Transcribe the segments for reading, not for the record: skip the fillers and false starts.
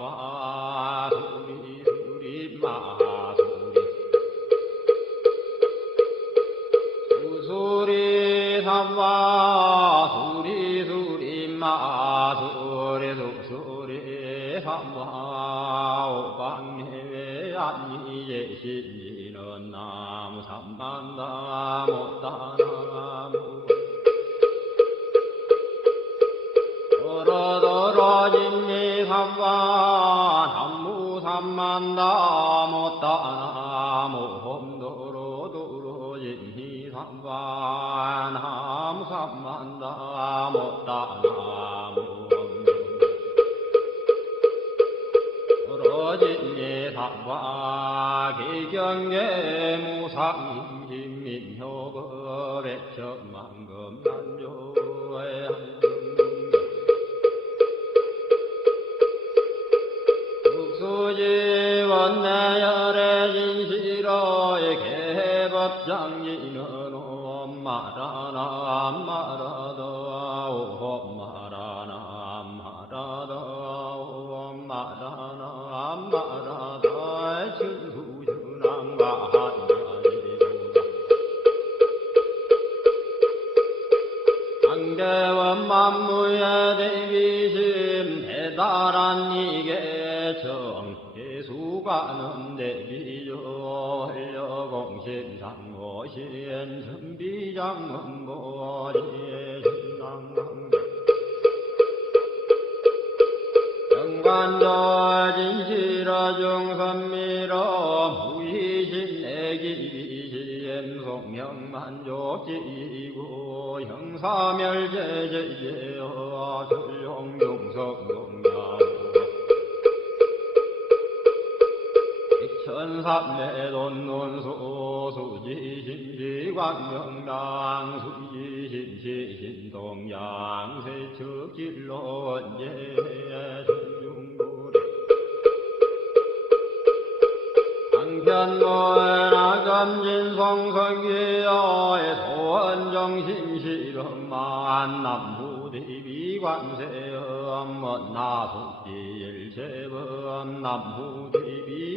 삼바 수리 수리 마수리 수수리 삼바 수리 수리 마수리 수수리 삼바 오방해외 안니예시는 나무 삼만다 못다나무 도로도로진니 삼바 남무 삼만다 못다나무 홈도로도로진니 삼바 나무 삼만다 못다나무 도로진니 삼바 기경계 무상임민효거 백천만금 난조에 수지원내열의 진시로의 개법장이는 엄마라나 엄마라다 엄마라나 엄마라다 엄마라나 엄마라다 천수준왕바하니라 ang대원 만무의 대비심 대단한 이계 정예수가는 대비조 활려공심상고신 선비장문보리의 신랑강 정관조 진시러 중선미러 무의신내기비시엔 송명만족지이고 형사멸제제제여 출용용석용량 천삼매돈논소 수지심시광명당 수지심시신동양 세척질론예 천중고리 강편노나검진성성기여의 소원정심시름만 남무대비관세음 나속지일체범 남무대비관세음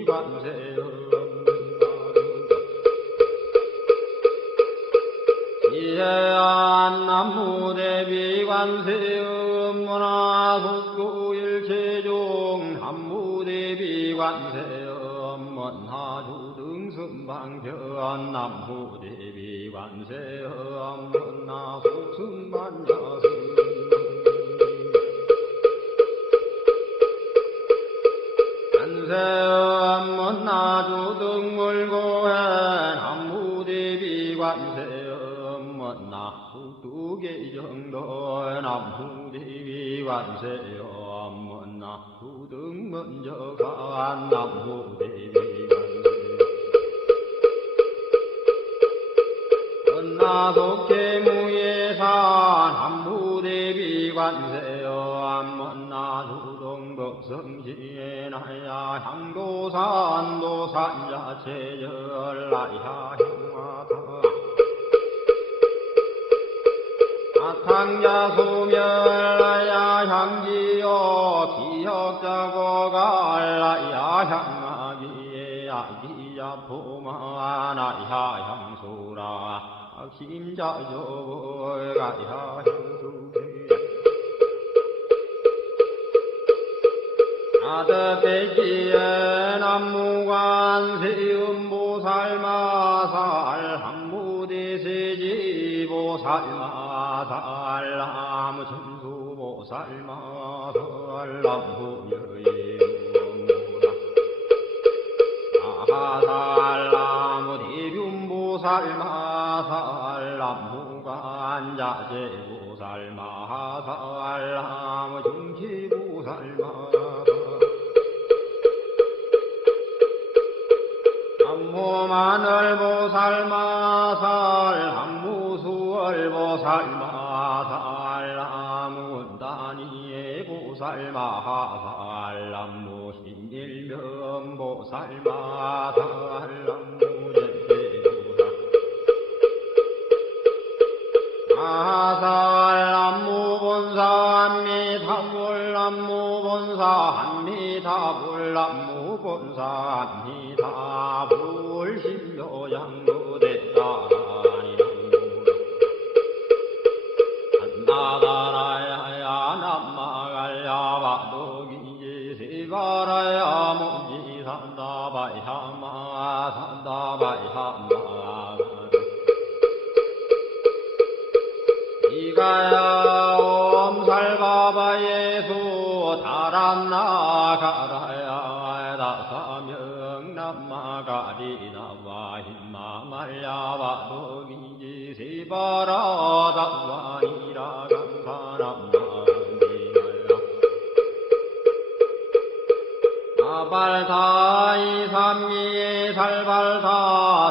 이해안 남무대비관세음 문화속구일체종 남무대비관세음 문화주등승방편 남무대비관세음 문화속승반야세 문나주등물고해 남무대비관세음 문나후두계정도 남무대비관세음 문나후등문저간 남무대비관세음 문나속계무예산 남무대비관세음 문나주동덕성지에나야 향도산 도산자체절라야 향화다 아탕자소멸라야 향지요 기역자고갈라야 향마기에 아기야포마나야 향수라 심자조가야 향수리 아드배지에 남무관세음보살마살 항무대세지보살마살 나무천수보살마살 남무여인무라 아하살 나무대균보살마살 남무관자재보살마살 나무중치보살마살 남무마늘보살마살 남무수월보살마살 남무군다니의 보살마살 남무신일면보살마살 남무제세보살 아살 남무본사 한미탐월 남무본사 한미탐 무본사미사 불신도양도됐다니라 나다라야 남마갈야바도기지 시바라야 무지 산다바야마 산다바야마 이가야 옴살바바 예수 다람나가라야 다사명 남마가리나와 힘마말야바도기지 시바라 다와니라 간사람마니나야 나발다이 삼미에 살발다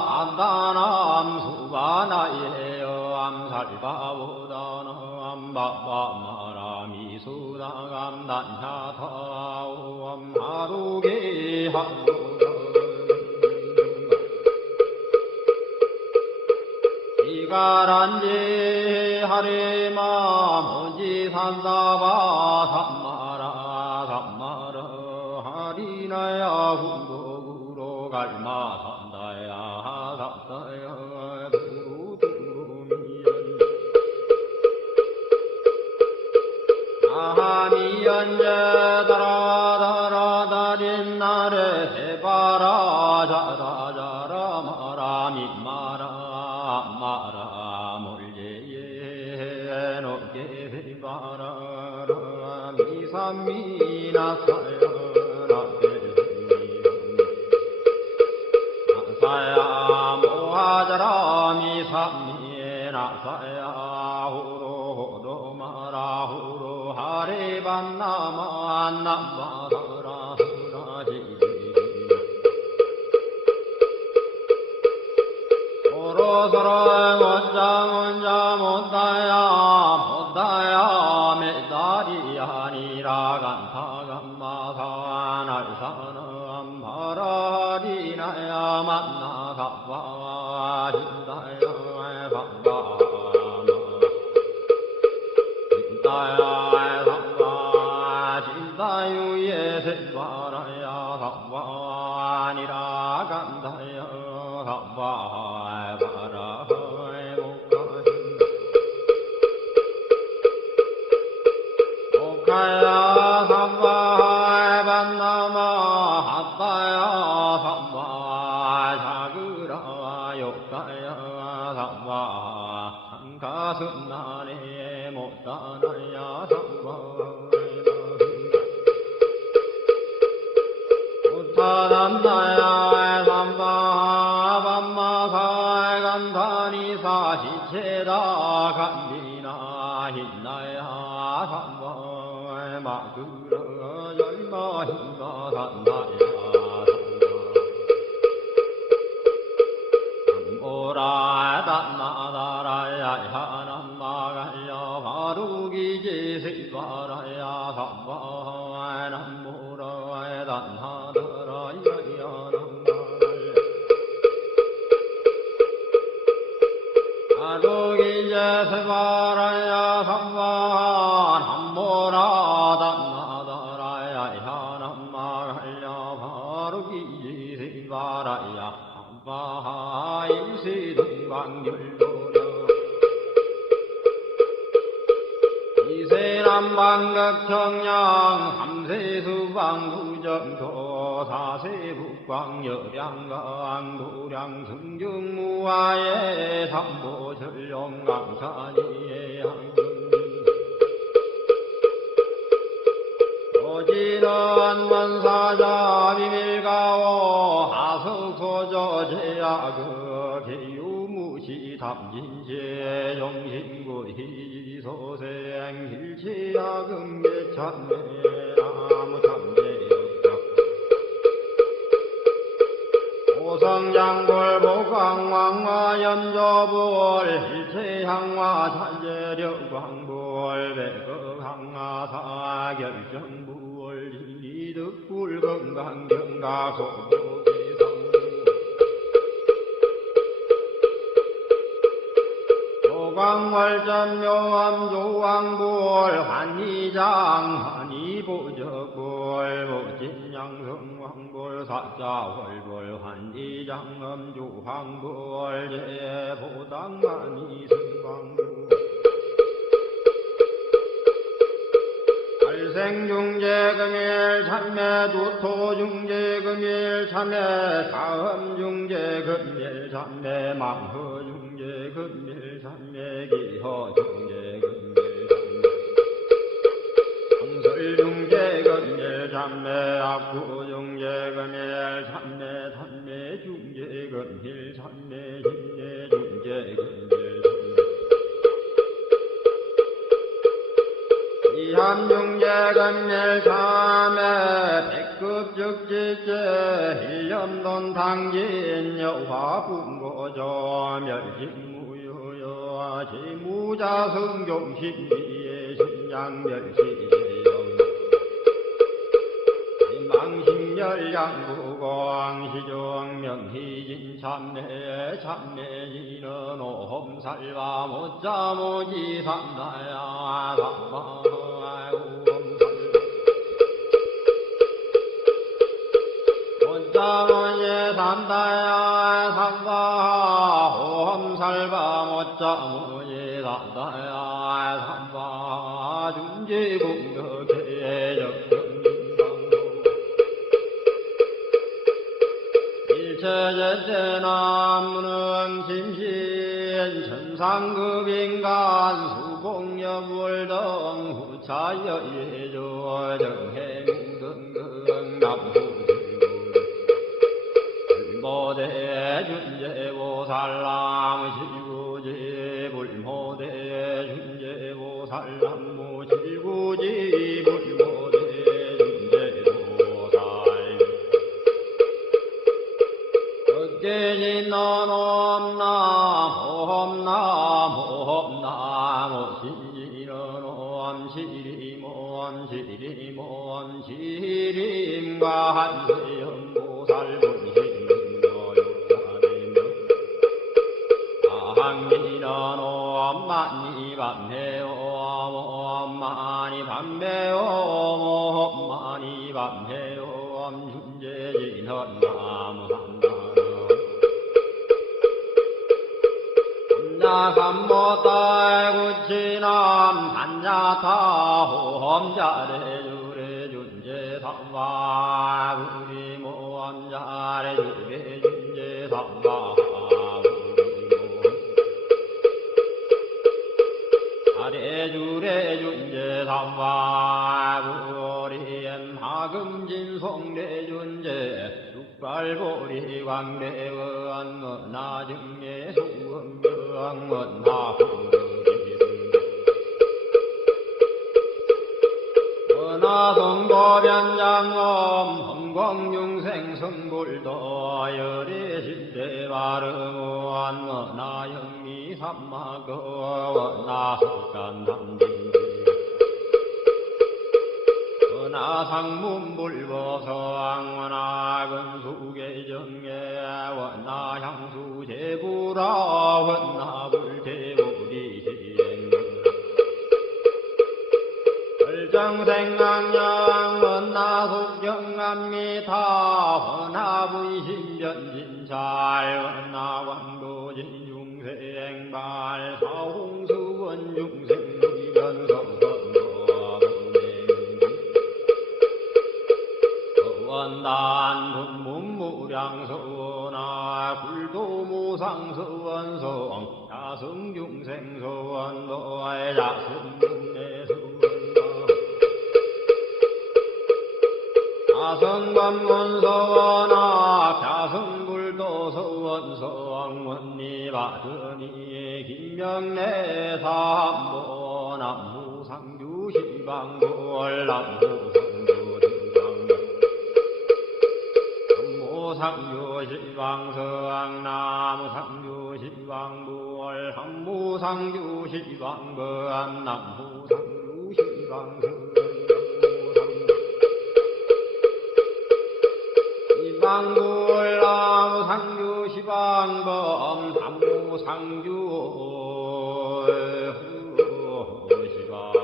산다남 수바나예여 암살바보다나 암바바마라미 수다감 단야타오 암하루게 하루가 이가란지 하리마 먼지 산다바 삼마라 삼마라 하리나야 훈복으로 갈마 산다야 산다야 두루두루미연 아하미연제 다라다라다린 나를 해바라 자라자라 마라미마라 마라 몰제예 높게 해바라라 미삼미나사야 나사야 모하자라 미삼미나사야 후로호로 마라 후로 하레반나마 남마라라 후라지 서로서로 원자 못다야 못다야 메다리 아니라 간타간마사 날사는 바라리나야 만나가와 진다야 반바마 진다야 반바 진다유예 세바라야 반바니라 간다야 반바 가야 삼바하에 반나마 핫바야 삼바 자그라 욕가야 삼바 한가슴나네 못다나야 삼바 못하단다야 삼바 반마사에 간다니사 시체다 간디나 힘나야 삼바 마그라 열마히가 산다야 삼오라 단나다라야 하남마갈려 바루기지 세바라야 삼바 남모라 단하다라야 야남마갈려 바루기지 세바라야 삼바 남모라 바라야 바하이시 등방열도려 이세남방극청량 삼세수방구정도 사세북광여량강도량 승중무하에 삼보전령강산이에 항 오지는 원사자 비밀가오 하석소저 제야그 개유무시 담진제 용신구 희소생 힐치야금계찬매 나무참제역적 오성장골 복광왕화 염조볼 힐체향화 찬제력광볼 백극항화 사결정부월 진리득불 건강경가 소도계성 조광월전 묘암조왕볼 환희장 환희보적볼 모진양성화 사자 월벌 환이장엄주 황벌 제보당만이 승광부 발생중재금일 참매 두토중재금일 참매 다음중재금일 참매 망허중재금일 참매 기허중재금일 설중재금일 참매 악구중재금일 참매 탄매중재금일 참매 진례중재금일 이함중재금일 참매 백급즉지제 일념돈 당진 여화분고조 멸진무효여 지무자성종신비의 신양멸시제영 망신열양구광시종 명희진 참내 참내진은 오험살바 못자모지 삼다야 못자모지 삼다야 삼바 오험살바 못자모지 삼다야 삼바 중지공덕의 일체제제나무는 심신 천상급인간 수공여불등 후차여예조 정해무등등 남후지구 불모대 준제보살람 실구지 불모대 준제보살람 실구지 불모대 시림과 한세연보살분신노욕하되며 아항이는 엄마니 밤매오 엄마니 밤매오 엄마니 밤매오 준재진헌 나무산다 삼모딸 구치남 단야타 호험자래 주래 준제 삼바 우리 모험자래 주래 준제 삼바 아래 주래 준제 삼바 우리 하금진송래 준제 육발보리 광대원 나중에 원하성도변장엄 험광중생 성불도 열애신대바르무한 원하영미 삼마거 원하석간담진지 원하상문불보성 원하근수계정예 원하향수제부라 원하불제부리시행 정생강령 원나속경암미타 원나부이신변진찰 원나왕도진중생발 사홍수원중생이변성선원원난 분문무량서원아 불도무상서원성 야성중생서원도의 야성문내서원 사성관문서원아 벼성불도서원서왕원리바드니 김명래 삼보 남무상주시방볼 남무상주시방서왕 나무상주시방볼 한무상주시방번 남무상주시방서 시방불남 상주시방범 삼무상주 시방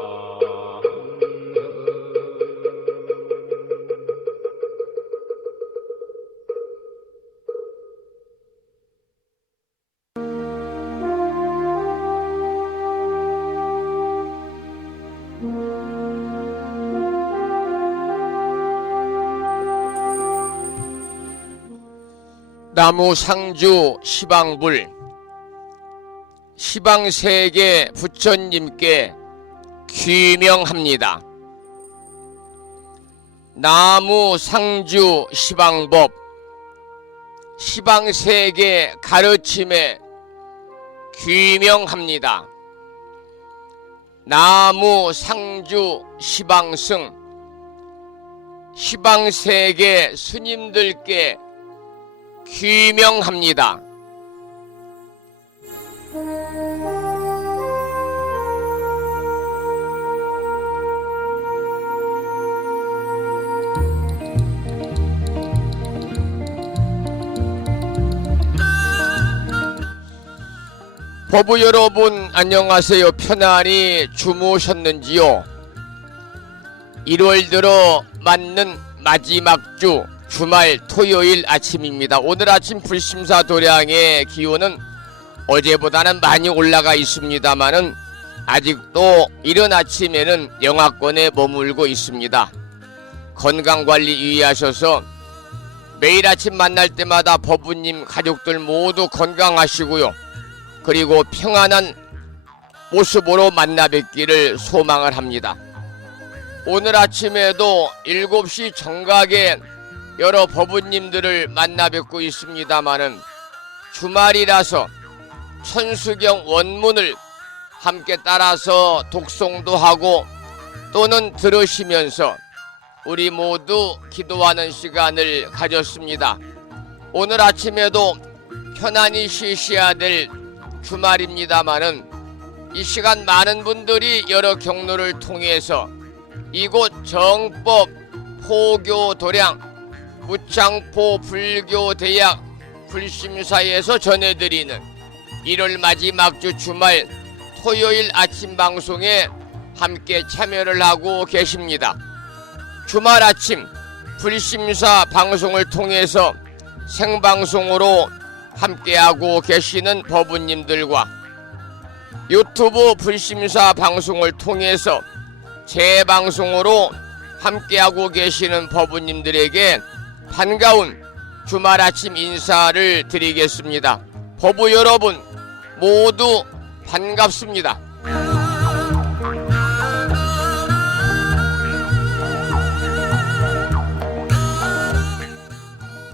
나무 상주 시방불 시방세계 부처님께 귀명합니다. 나무 상주 시방법 시방세계 가르침에 귀명합니다. 나무 상주 시방승 시방세계 스님들께 귀명합니다. 법부 여러분 안녕하세요. 편안히 주무셨는지요? 1월 들어 맞는 마지막 주 주말 토요일 아침입니다. 오늘 아침 불심사 도량의 기온은 어제보다는 많이 올라가 있습니다만은 아직도 이른 아침에는 영하권에 머물고 있습니다. 건강관리 유의하셔서 매일 아침 만날 때마다 법부님 가족들 모두 건강하시고요. 그리고 평안한 모습으로 만나 뵙기를 소망을 합니다. 오늘 아침에도 7시 정각에 여러 법부님들을 만나 뵙고 있습니다마는 주말이라서 천수경 원문을 함께 따라서 독송도 하고 또는 들으시면서 우리 모두 기도하는 시간을 가졌습니다. 오늘 아침에도 편안히 쉬셔야 될 주말입니다마는 이 시간 많은 분들이 여러 경로를 통해서 이곳 정법 포교 도량 무창포 불교대학 불심사에서 전해드리는 1월 마지막 주 주말 토요일 아침 방송에 함께 참여를 하고 계십니다. 주말 아침 불심사 방송을 통해서 생방송으로 함께하고 계시는 법부님들과 유튜브 불심사 방송을 통해서 재방송으로 함께하고 계시는 법부님들에게 반가운 주말 아침 인사를 드리겠습니다. 법부 여러분 모두 반갑습니다.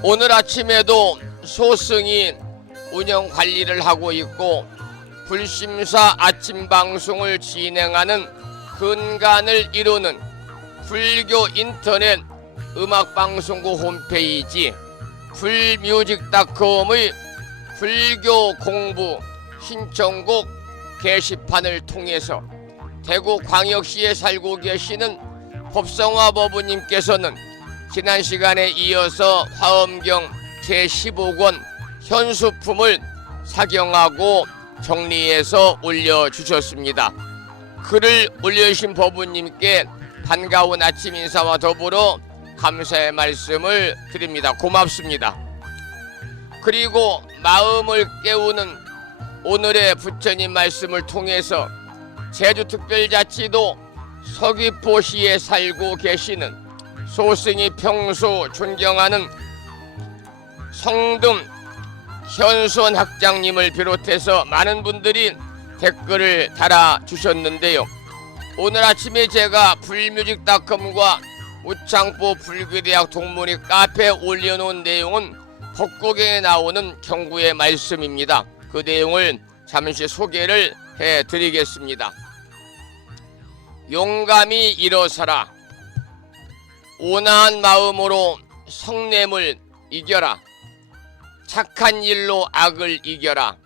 오늘 아침에도 소승이 운영 관리를 하고 있고 불심사 아침 방송을 진행하는 근간을 이루는 불교 인터넷 음악방송국 홈페이지 불뮤직닷컴의 불교 공부 신청곡 게시판을 통해서 대구광역시에 살고 계시는 법성화 법부님께서는 지난 시간에 이어서 화엄경 제15권 현수품을 사경하고 정리해서 올려주셨습니다. 글을 올려주신 법부님께 반가운 아침 인사와 더불어 감사의 말씀을 드립니다. 고맙습니다. 그리고 마음을 깨우는 오늘의 부처님 말씀을 통해서 제주특별자치도 서귀포시에 살고 계시는 소승이 평소 존경하는 성등 현수원 학장님을 비롯해서 많은 분들이 댓글을 달아주셨는데요. 오늘 아침에 제가 불뮤직닷컴과 우창포 불교대학 동문회 카페에 올려놓은 내용은 법구경에 나오는 경구의 말씀입니다. 그 내용을 잠시 소개를 해드리겠습니다. 용감히 일어서라. 온화한 마음으로 성냄을 이겨라. 착한 일로 악을 이겨라.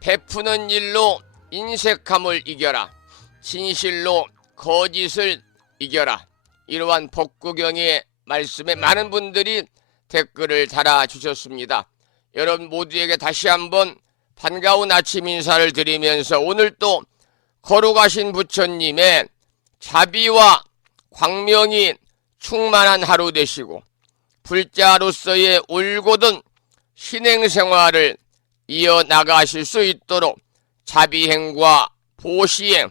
베푸는 일로 인색함을 이겨라. 진실로 거짓을 이겨라. 이러한 법구경의 말씀에 많은 분들이 댓글을 달아주셨습니다. 여러분 모두에게 다시 한번 반가운 아침 인사를 드리면서 오늘 또 거룩하신 부처님의 자비와 광명이 충만한 하루 되시고 불자로서의 올곧은 신행생활을 이어나가실 수 있도록 자비행과 보시행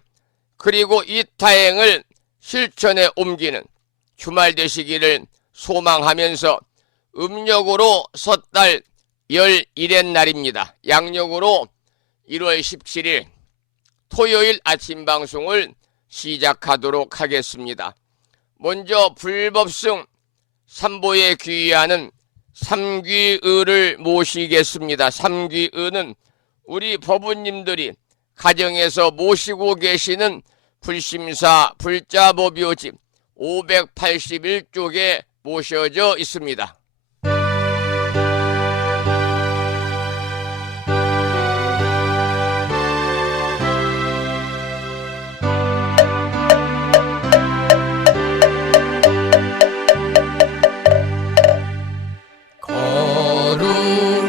그리고 이타행을 실천에 옮기는 주말 되시기를 소망하면서 음력으로 섣달 11의 날입니다. 양력으로 1월 17일 토요일 아침 방송을 시작하도록 하겠습니다. 먼저 불법승 삼보에 귀의하는 삼귀의를 모시겠습니다. 삼귀의는 우리 법우님들이 가정에서 모시고 계시는 불심사 불자보묘지 581쪽에 모셔져 있습니다.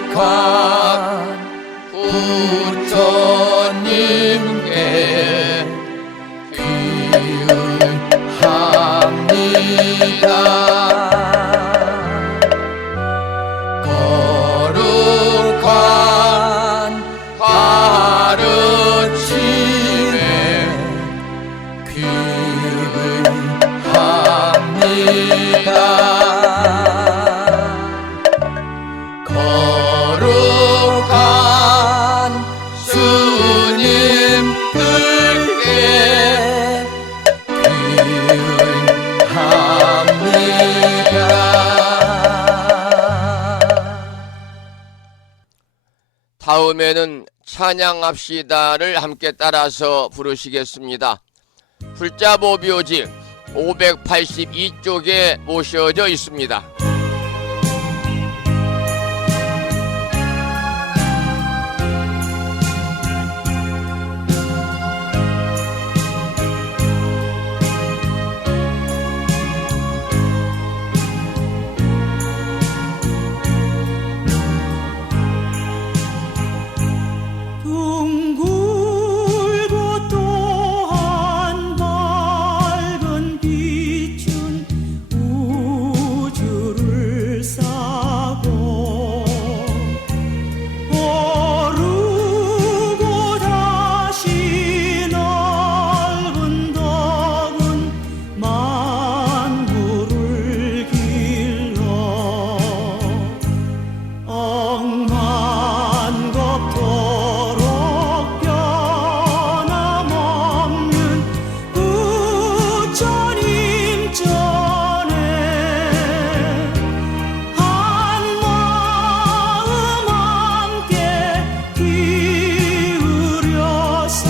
거룩한 부처님께 귀의합니다. 거룩한 가르침에 귀의합니다. 거룩한 스님들께 귀의합니다. 다음에는 찬양합시다를 함께 따라서 부르시겠습니다. 불자보묘지 582쪽에 모셔져 있습니다. 둥글고 또한 밝은 빛은 우주를 싸고 오르고 다시 넓은 덕은 만물을 길러 억만겁도록 변함없는 부처님 전에 한마음 함께 기울여서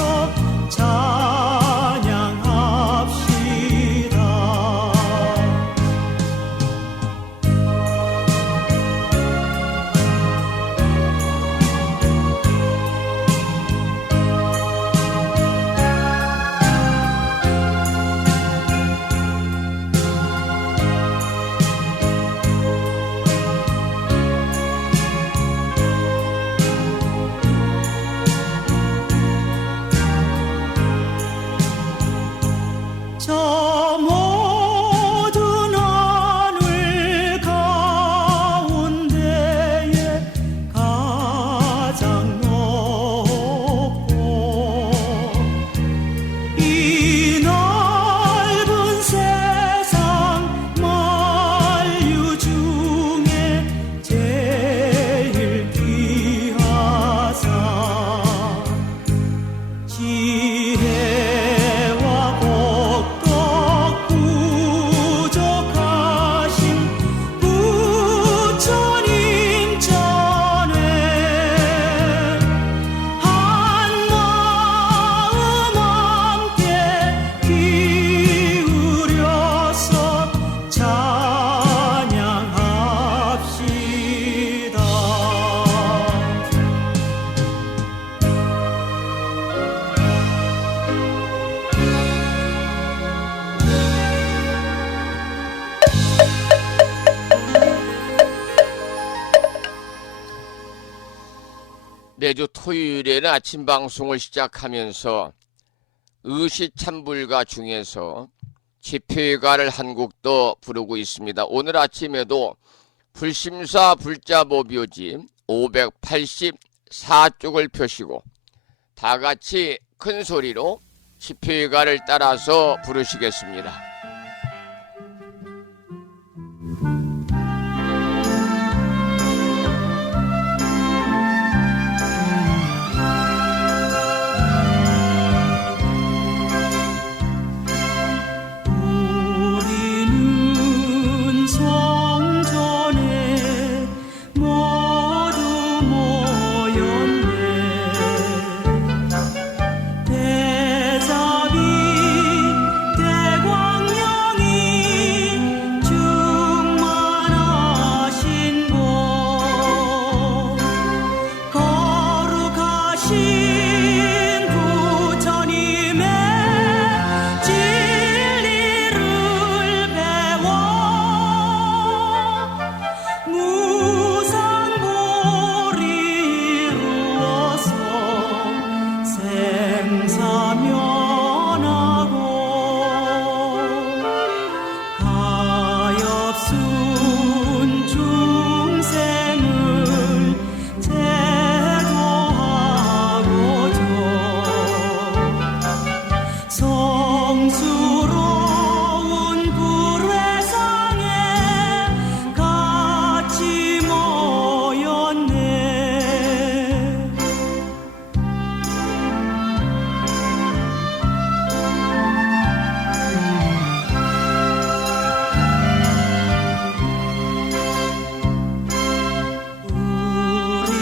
찬양합시다. 저 모든 하늘 가운데에 가장 높고 이 넓은 세상 만유 중에 제일 귀하사 지혜와 복덕 부족하신 부처님 전에 한마음 함께 기울여서 찬양합시다. 매주 토요일에는 아침 방송을 시작하면서 의시참불가 중에서 집회가를 한 곡도 부르고 있습니다. 오늘 아침에도 불심사 불자보묘지 584쪽을 펴시고 다 같이 큰 소리로 집회가를 따라서 부르시겠습니다. 영스러운 불회상에 같이 모였네.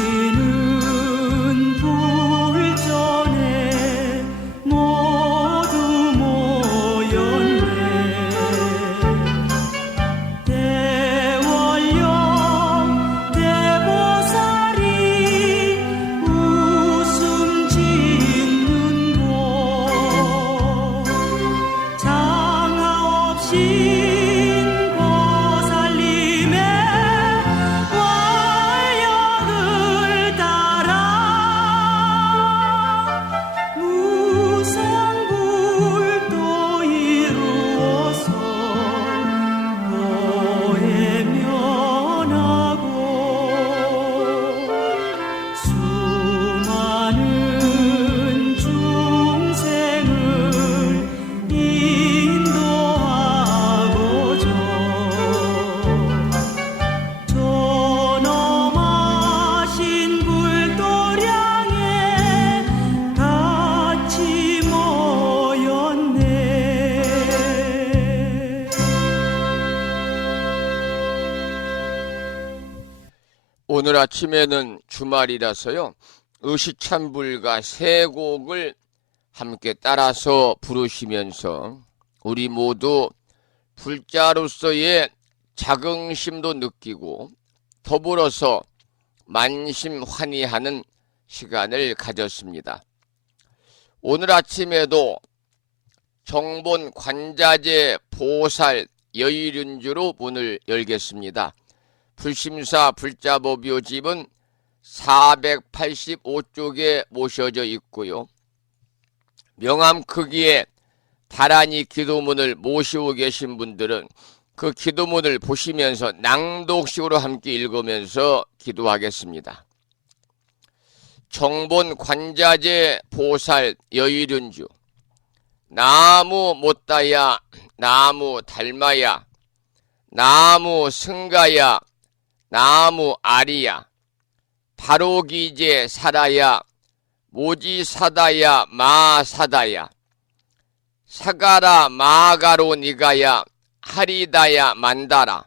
우리는 불전에 모두 모였네. 대원령 대보살이 웃음 짓는 곳, 장하 없인 보살님의 활력을 따라 무상불도 이루어서 보혜면하고 수많은 중생을 인도하고자 존엄하신 불도량에 같이 모였네. 오늘 아침에는 주말이라서요. 의식찬불가 세 곡을 함께 따라서 부르시면서 우리 모두 불자로서의 자긍심도 느끼고 더불어서 만심환의하는 시간을 가졌습니다. 오늘 아침에도 정본 관자재 보살 여의륜주로 문을 열겠습니다. 불심사 불자법요집은 485쪽에 모셔져 있고요. 명암 크기의 다란이 기도문을 모시고 계신 분들은 그 기도문을 보시면서 낭독식으로 함께 읽으면서 기도하겠습니다. 정본 관자재 보살 여의륜주. 나무 못다야, 나무 닮아야, 나무 승가야, 나무 아리야, 바로기제 살아야, 모지사다야 마사다야, 사가라 마가로 니가야, 하리다야 만다라,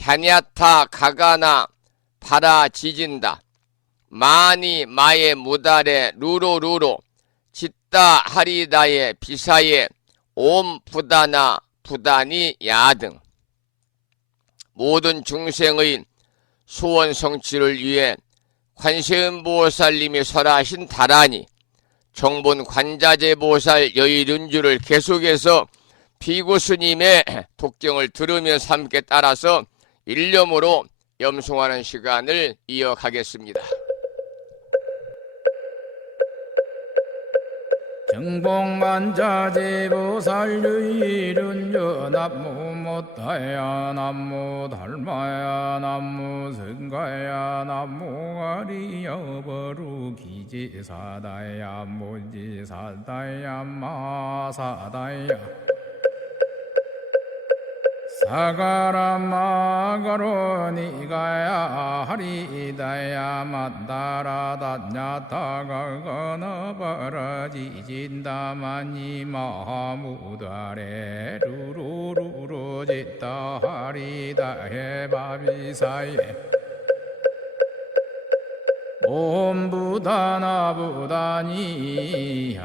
갸냐타 가가나 바라 지진다, 마니 마의 무달에 루로루로, 짓다 하리다의 비사에 옴 부다나 부다니 야등. 모든 중생의 소원 성취를 위해 관세음보살님이 설하신 다란이 정본 관자재보살 여의륜주를 계속해서 비구스님의 독경을 들으면서 함께 따라서 일념으로 염송하는 시간을 이어가겠습니다. 정봉관자재보살 유일은여 남무 못다야 남무 달마야 남무 승가야 남무 가리여 버루기지사다야 모지사다야 마사다야 사가라 마가로 니가야 하리다야 만다라 다냐타 가가나 바라지진다 마니 마무다레 루루루루 짓다 하리다 해바비사예 옴 부다나 부다니야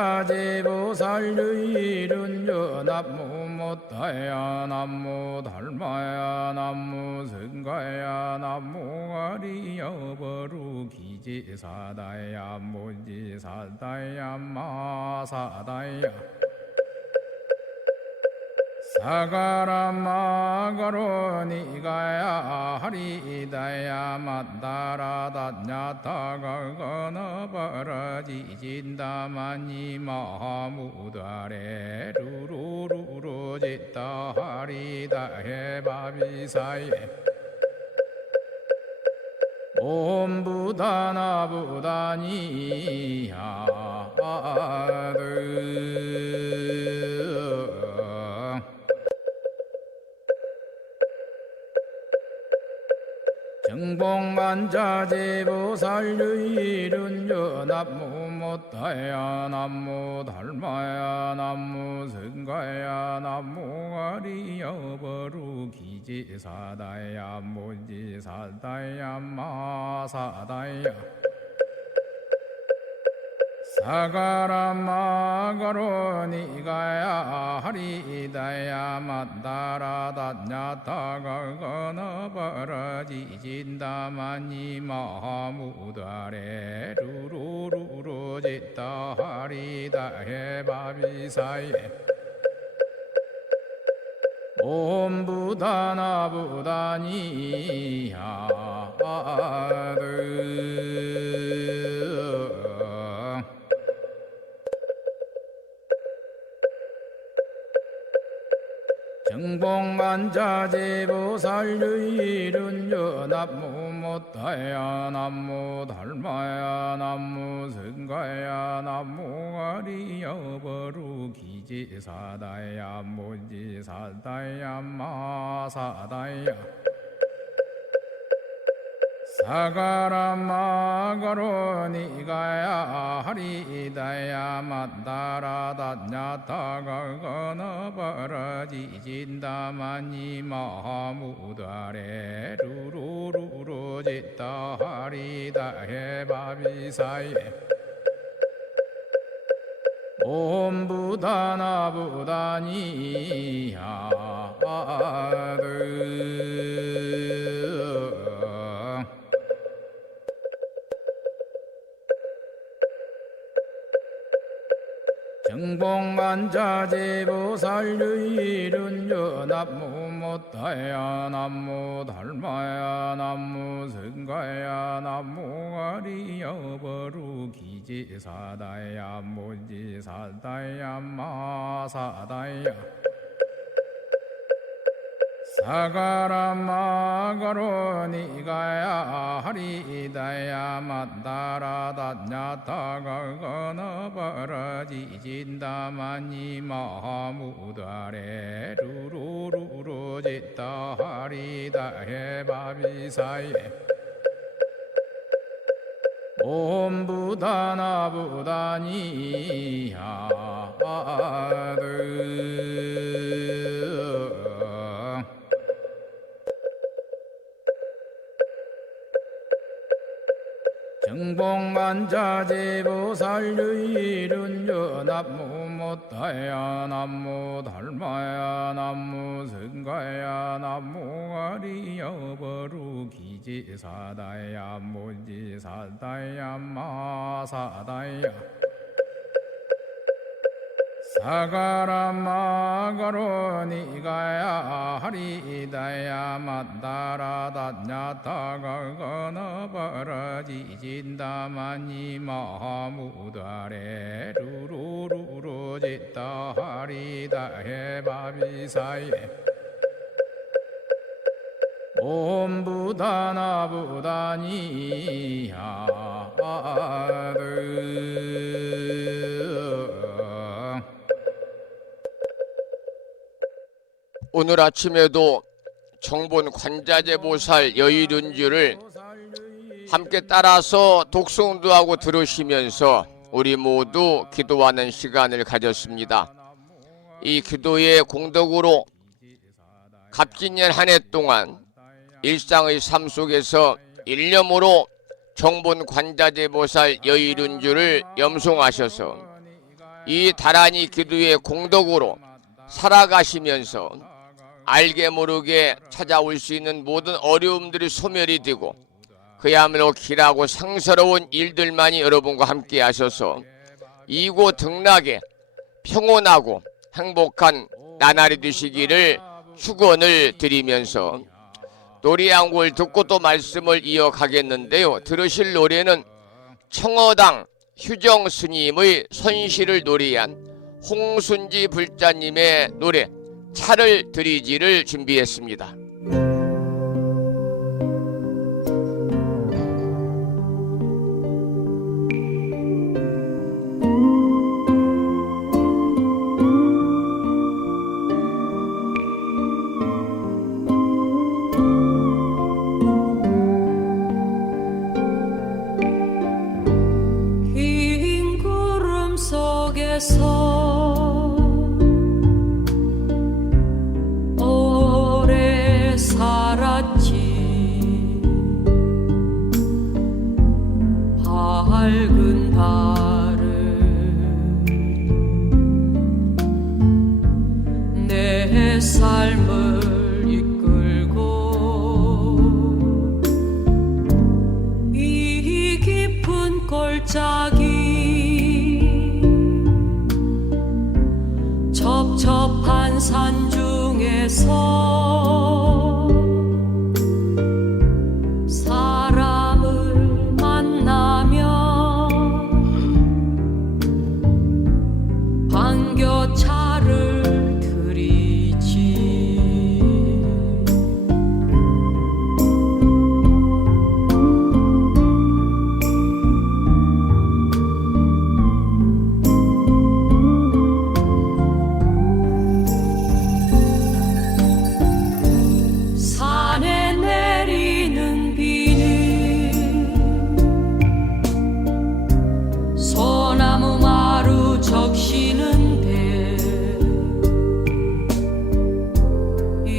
정봉관자재보살 유일은여 남무 못다야 남무 달마야 남무 승가야 남무 가리여 버루기지사다야 모지사다야 마사다야 사가라마가로니가야 하리다야 만다라다냐타가거나바라지진다마니 마하무다레 루루루루지따 하리다해바비사예 옴부다나부다니야드 정봉만자제보살유일은여 남무못다야 남무달마야 남무승가야 남무가리여버루기지사다야 무지사다야 마사다야 사가라마가로니가야 하리다야 만다라다냐타가거나바라지진다마니 마하무다레 루루루루지따 하리다해바비사예 옴부다나부다니야드 정봉만자제보살유일은여 남무못다야 남무달마야 남무승가야 남무가리여버루기지사다야 무지사다야 마사다야 사가라마가로니가야 하리다야 만다라다냐타가거나바라지진다마니 마하무다레 루루루루지따 하리다해바비사예 옴부다나부다니야드 정봉만자제보살유일은여 남무못다야 남무달마야 남무승가야 남무가리여버루기지사다야 무지사다야 마사다야 사가라마가로니가야 하리다야 만다라다냐타가거나바라지진다마니 마하무다레 루루루루지따 하리다해바비사예 옴부다나부다니야드 정봉만자제보살유일은여 남무못다야 남무달마야 남무승가야 남무가리여버루기지사다야 무지사다야 마사다야 사가라마가로니가야 하리다야 만다라다냐타가거나바라지진다마니 마하무다레 루루루루지따 하리다해바비사예 옴부다나부다니야드 오늘 아침에도 정본 관자재보살 여의륜주를 함께 따라서 독송도 하고 들으시면서 우리 모두 기도하는 시간을 가졌습니다. 이 기도의 공덕으로 갑진년 한 해 동안 일상의 삶 속에서 일념으로 정본 관자재보살 여의륜주를 염송하셔서 이 다란이 기도의 공덕으로 살아가시면서 알게 모르게 찾아올 수 있는 모든 어려움들이 소멸이 되고 그야말로 길하고 상스러운 일들만이 여러분과 함께 하셔서 이고 등락에 평온하고 행복한 나날이 되시기를 축원을 드리면서 노래 한 곡을 듣고 또 말씀을 이어가겠는데요. 들으실 노래는 청어당 휴정 스님의 선시를 노래한 홍순지 불자님의 노래 차를 드리지를 준비했습니다. 흰 구름 속에서 오래 살았지. 밝은 달은 내 삶을 이끌고 이 깊은 골짜기 첩첩한 산 중에서 사람을 만나면 반겨 차를 드리지. 산에 내리는 비는 소나무 마루 적시는데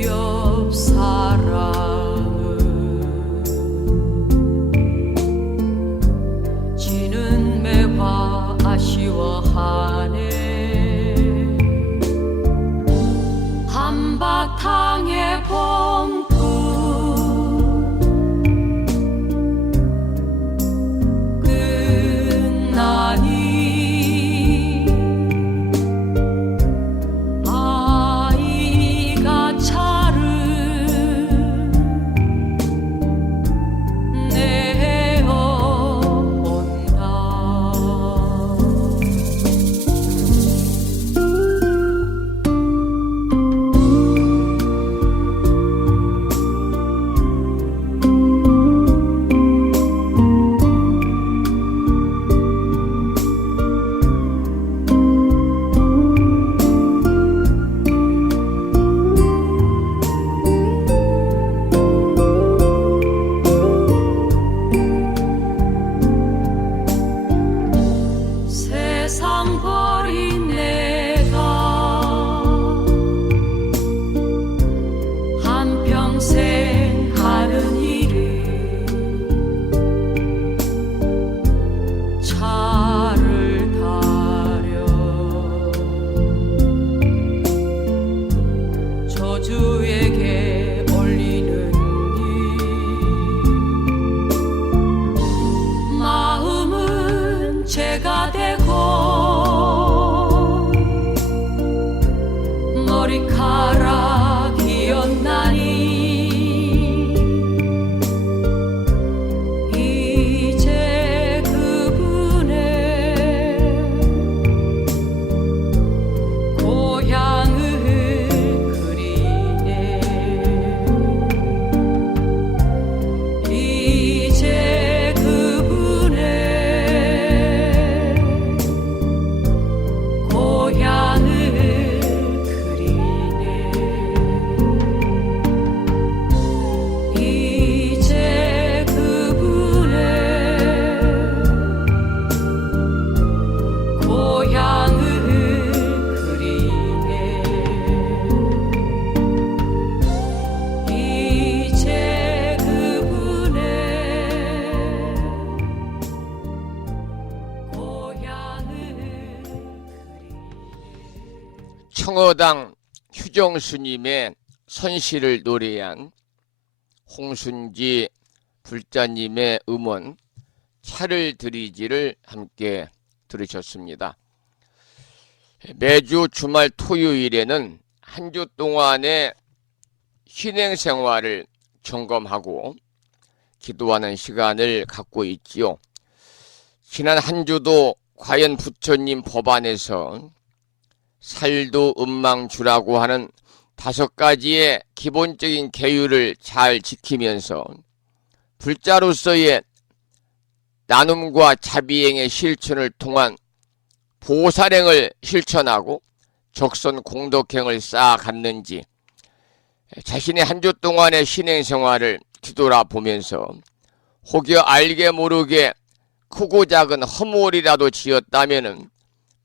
옆 사람은 지는 매화 아쉬워하네. 한바탕의 봄꽃 끝나니 아이가 차를 내어온다. 세상 버린 내가 한평생 하는 일은 차를 타려 저주에게 올리는 일. 마음은 죄가 되고 머리카락이었나니 이제 그분의 고향을 그리네. 이제 그분의 고향을 그리네. 이제 그분의 고향을 그리네. 이제 그분의 고향을 청어당 휴정 스님의 선시를 노래한 홍순지 불자님의 음원 차를 드리지를 함께 들으셨습니다. 매주 주말 토요일에는 한 주 동안의 신행 생활을 점검하고 기도하는 시간을 갖고 있지요. 지난 한 주도 과연 부처님 법안에서 살도 음망주라고 하는 5가지의 기본적인 계율을 잘 지키면서 불자로서의 나눔과 자비행의 실천을 통한 보살행을 실천하고 적선 공덕행을 쌓아갔는지 자신의 한 주 동안의 신행생활을 뒤돌아보면서 혹여 알게 모르게 크고 작은 허물이라도 지었다면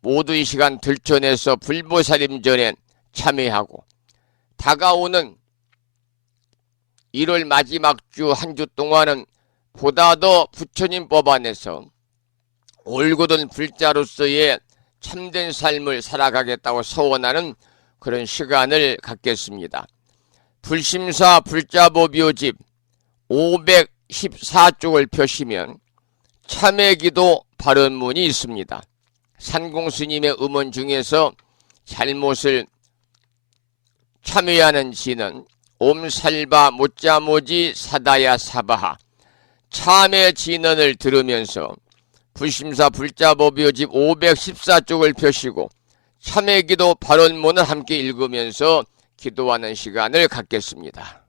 모두 이 시간 들춰내서 불보살림전에 참여하고 다가오는 1월 마지막 주 한 주 동안은 보다 더 부처님 법안에서 올곧은 불자로서의 참된 삶을 살아가겠다고 서원하는 그런 시간을 갖겠습니다. 불심사 불자보묘집 514쪽을 펴시면 참회기도 발언문이 있습니다. 산공스님의 음원 중에서 잘못을 참회하는 지는 옴살바 못자모지 사다야 사바하 참회 진언을 들으면서 불심사 불자보묘집 514쪽을 펴시고 참회기도 발언문을 함께 읽으면서 기도하는 시간을 갖겠습니다.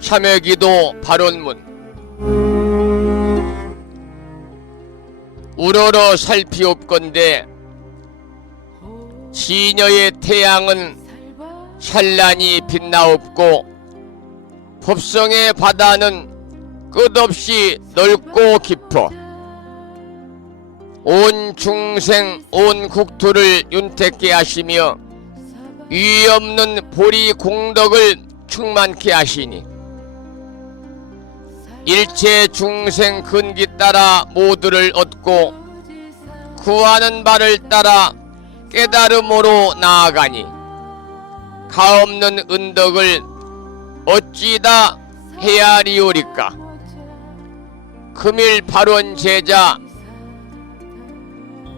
참회기도 발언문. 우러러 살피옵건대 시녀의 태양은 찬란히 빛나옵고 법성의 바다는 끝없이 넓고 깊어 온 중생 온 국토를 윤택케 하시며 위 없는 보리 공덕을 충만케 하시니 일체 중생 근기 따라 모두를 얻고 구하는 바를 따라 깨달음으로 나아가니 가없는 은덕을 어찌다 헤아리오리까. 금일 발원 제자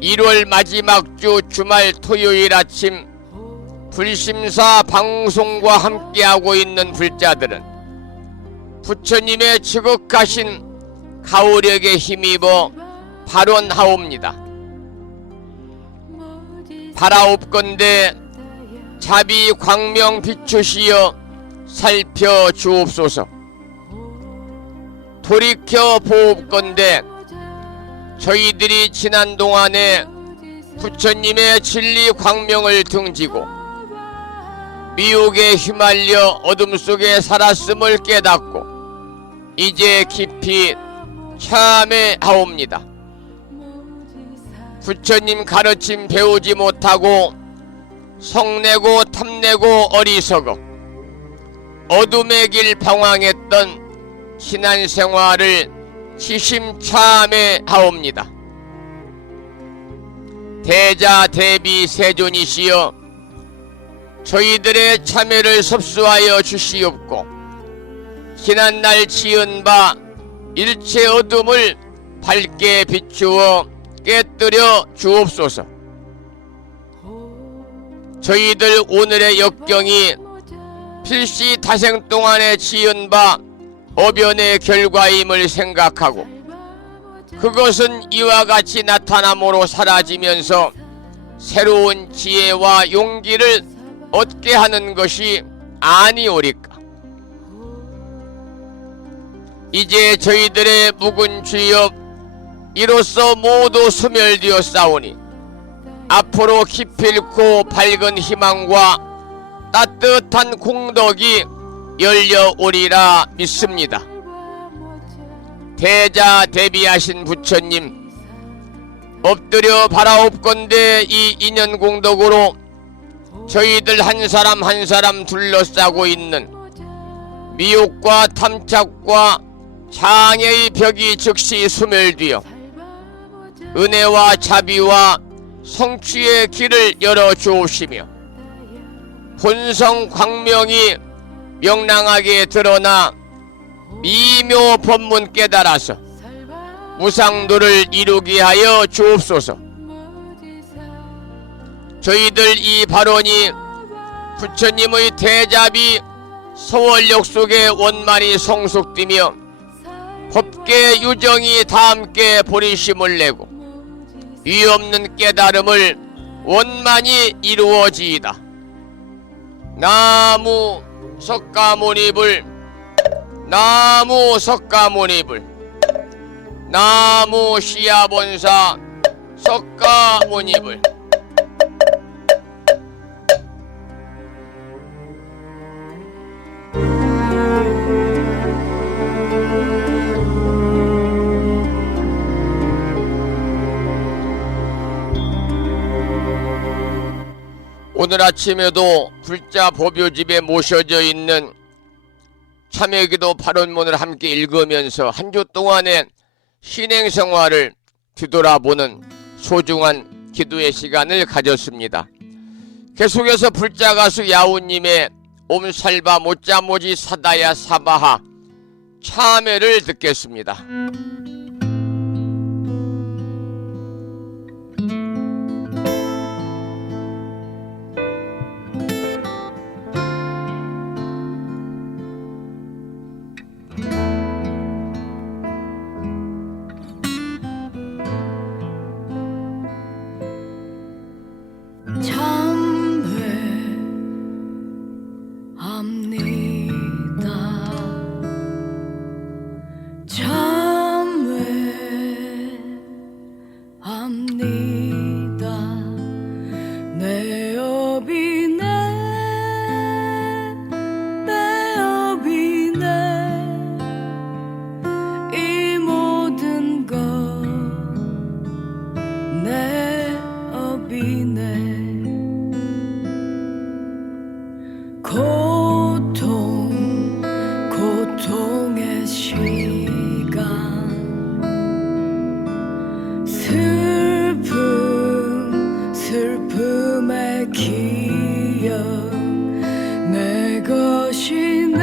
1월 마지막 주 주말 토요일 아침 불심사 방송과 함께하고 있는 불자들은 부처님의 지극하신 가호력에 힘입어 발언하옵니다. 바라옵건대 자비 광명 비추시어 살펴 주옵소서. 돌이켜 보옵건대 저희들이 지난 동안에 부처님의 진리 광명을 등지고 미혹에 휘말려 어둠 속에 살았음을 깨닫고 이제 깊이 참회하옵니다. 부처님 가르침 배우지 못하고 성내고 탐내고 어리석어 어둠의 길 방황했던 지난 생활을 지심 참회하옵니다. 대자 대비 세존이시여 저희들의 참회를 섭수하여 주시옵고 지난날 지은 바 일체 어둠을 밝게 비추어 깨뜨려 주옵소서. 저희들 오늘의 역경이 필시 타생 동안에 지은 바 어변의 결과임을 생각하고 그것은 이와 같이 나타남으로 사라지면서 새로운 지혜와 용기를 얻게 하는 것이 아니오리까. 이제 저희들의 묵은 죄업 이로써 모두 소멸되었사오니 앞으로 기필코 밝은 희망과 따뜻한 공덕이 열려오리라 믿습니다. 대자 대비하신 부처님 엎드려 바라옵건대 이 인연 공덕으로 저희들 한 사람 한 사람 둘러싸고 있는 미혹과 탐착과 장애의 벽이 즉시 소멸되어 은혜와 자비와 성취의 길을 열어 주옵시며 본성 광명이 명랑하게 드러나 미묘 법문 깨달아서 무상도를 이루게 하여 주옵소서. 저희들 이 발언이 부처님의 대자비 서월역 속에 원만히 성숙되며 법계 유정이 다 함께 보리심을 내고 위없는 깨달음을 원만히 이루어지이다. 나무 석가모니불, 나무 석가모니불, 나무 시야본사 석가모니불. 오늘 아침에도 불자 법요집에 모셔져 있는 참회기도 발언문을 함께 읽으면서 한 주 동안의 신행생활을 뒤돌아보는 소중한 기도의 시간을 가졌습니다. 계속해서 불자 가수 야우님의 옴살바 못자모지 사다야 사바하 참회를 듣겠습니다. 고통의 시간 슬픔의 기억 내 것이네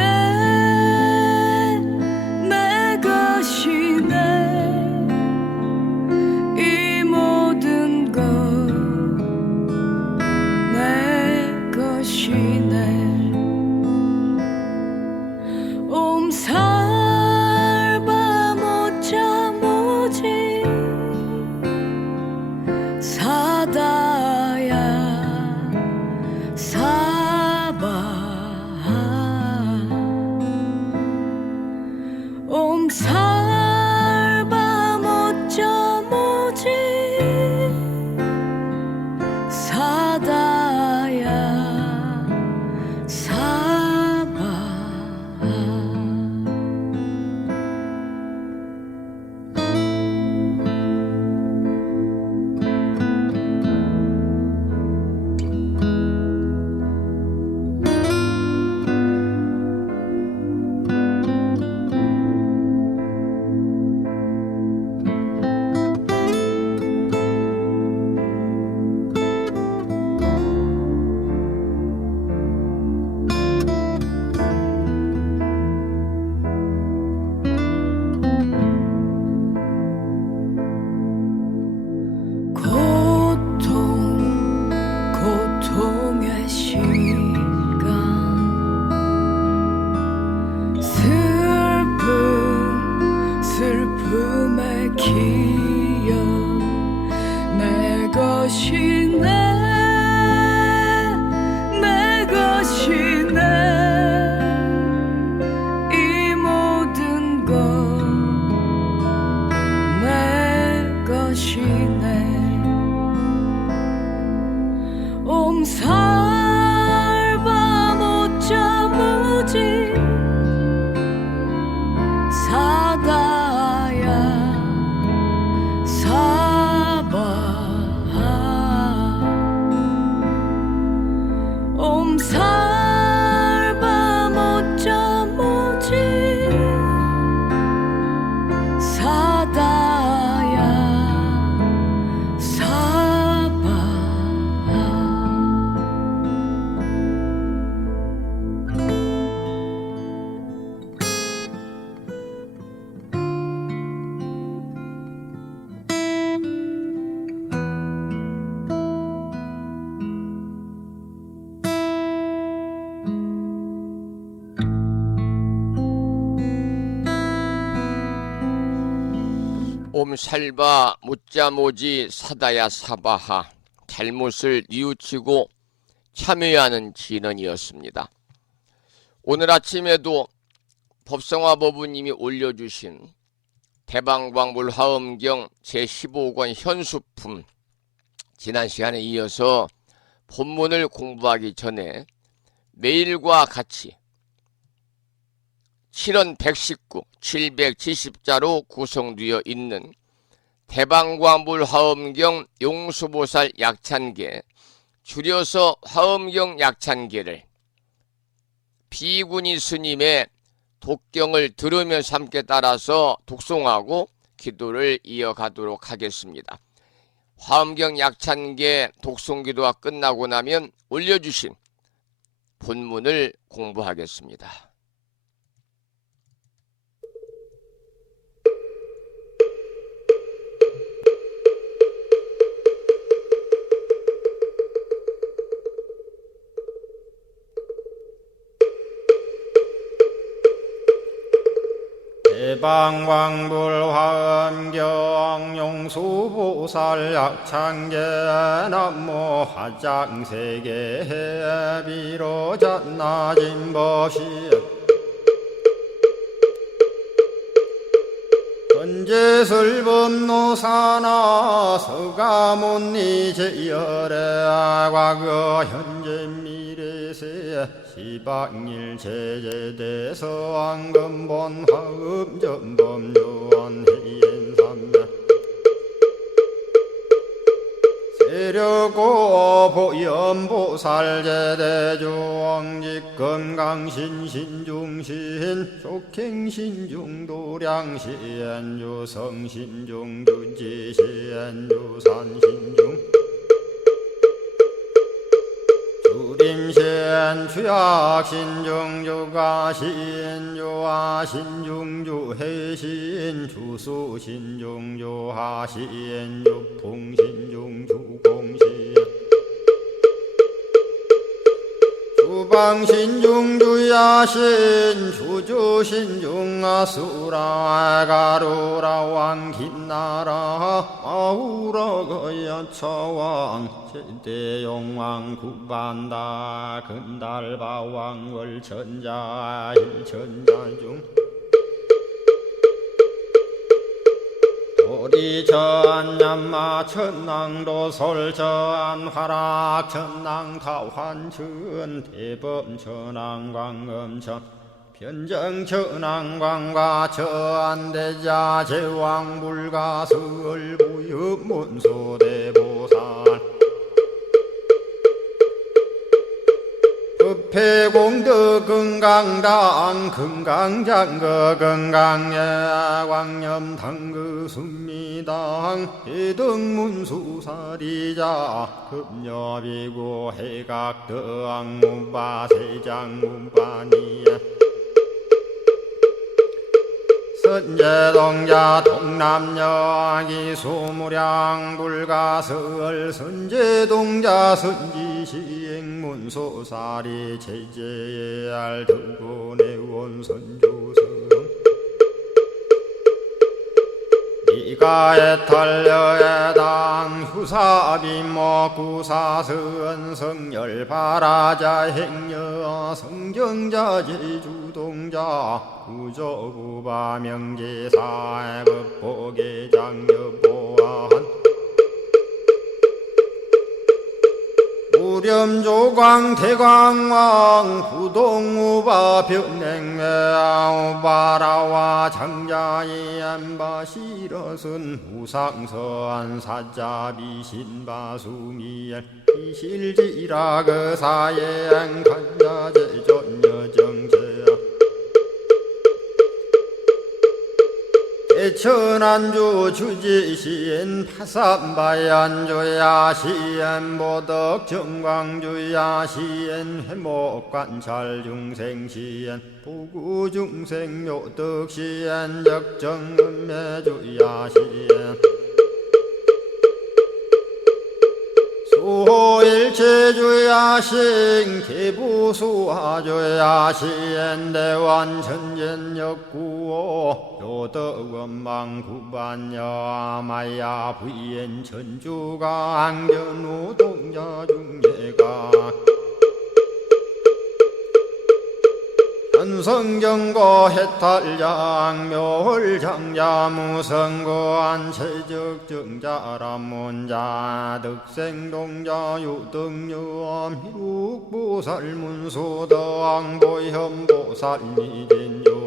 내 것이네 이 모든 것 내 것이네 옴살바 못자모지 사다야 사바하 옴살바 못자모지 사다야 사바하 고통의 시간 슬픔의 기억 내 것이네 내 것이네 이 모든 것 내 것이네 옴살바 못자모지 사다야 사바하 옴살바 못자모지 사다야 옴살바 묻자모지 사다야 사바하 잘못을 뉘우치고 참여하는 진언이었습니다. 오늘 아침에도 법성화 법부님이 올려주신 대방광불 화엄경 제15권 현수품 지난 시간에 이어서 본문을 공부하기 전에 매일과 같이 7원 119, 770자로 구성되어 있는 대방광불 화엄경 용수보살 약찬계, 줄여서 화엄경 약찬계를 비구니 스님의 독경을 들으면서 함께 따라서 독송하고 기도를 이어가도록 하겠습니다. 화엄경 약찬계 독송기도가 끝나고 나면 올려주신 본문을 공부하겠습니다. 대방광불 화엄경 용수보살 약찬계 남모 화장세계 비로잣나진 법시 건재설법노사나 서가문니 제열의 과거 현재 미래세 시방일 제제대서 안금본 화음전범요원 해인삼매 세력고 보연보살 제대주왕직 건강신신중신 족행신중도량신 유성신중 유지신 유산신중 주림신 주약신중 유가신 유아신중 유해신 주수신중 유하신 유풍신중 주공신 주방신중 주야신 주주신중 아수라 가루라 왕김나라 아우라 거야차왕 제대용왕 구반다 근달바왕 월천자 일천자중 도리전 얌마 천낭도 솔전 화락 천낭 타환천 대범 천왕 광음천 변정 천왕 광과 천대자 제왕 불가설 부유 문소대보살 법회공덕 건강당 건강장거 건강예 광염당그 순미당 해등문수사리자 급여비고 해각덕 문바세장 문바니야 선제동자 동남여기 소무량 불가설 선제동자 선지시행문소사리 제제알 등군의원 선조성 이가에 탈려에당 후사비모 구사선 성열 바라자 행여 성정자 제주동자 구조구바 명제사 법보계장 여보한 우렴조광 대광왕 부동우바 변냉매아 우바라와 장자이 안바시러선 우상서안 사자비 신바수미엘 이실지라 그사예행 간자제전여정제야 대천안주 주지시인 파산바얀주야 시엔보덕 정광주야 시엔 회목관찰 중생시엔 부구중생 묘덕시엔 적정음매주야 시엔 수호일체 개주야신 개부수하주야신 대완천전역구오 요덕원망구반야 마야 부인 천주가 ang전우 동자중예가 현성경고 해탈장 묘월장자 무성고한 체적정자람문자 득생동자 유등유엄 희룩보살문수덕보현보살미진유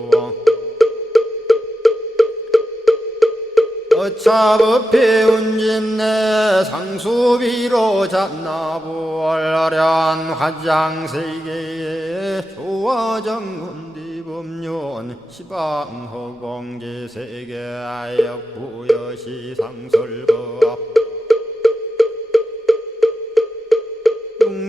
어차법피 운진내 상수비로 잔나부얼라련 화장세계에 조화정운디법륜 시방허공지세계아역부여시 상설법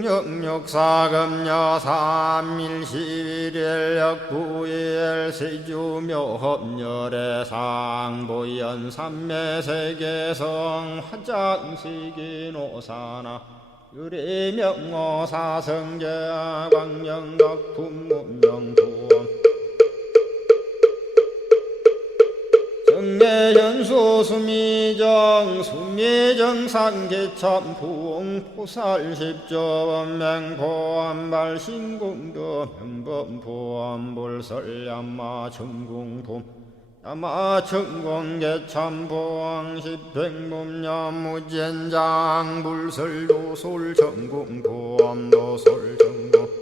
육력사금여 3일11일 역부일 세주묘법열의 상보연 삼매세계성 화장시기노사나 유리명어사성제 광명각품문명부엄 정례현수 수미정 수미정상계참풍 포살십조원맹포암발신공도 명범포암불설야마 천궁품 야마천공계참포항 십행범야무젠장 불설도솔 천궁포암도솔천궁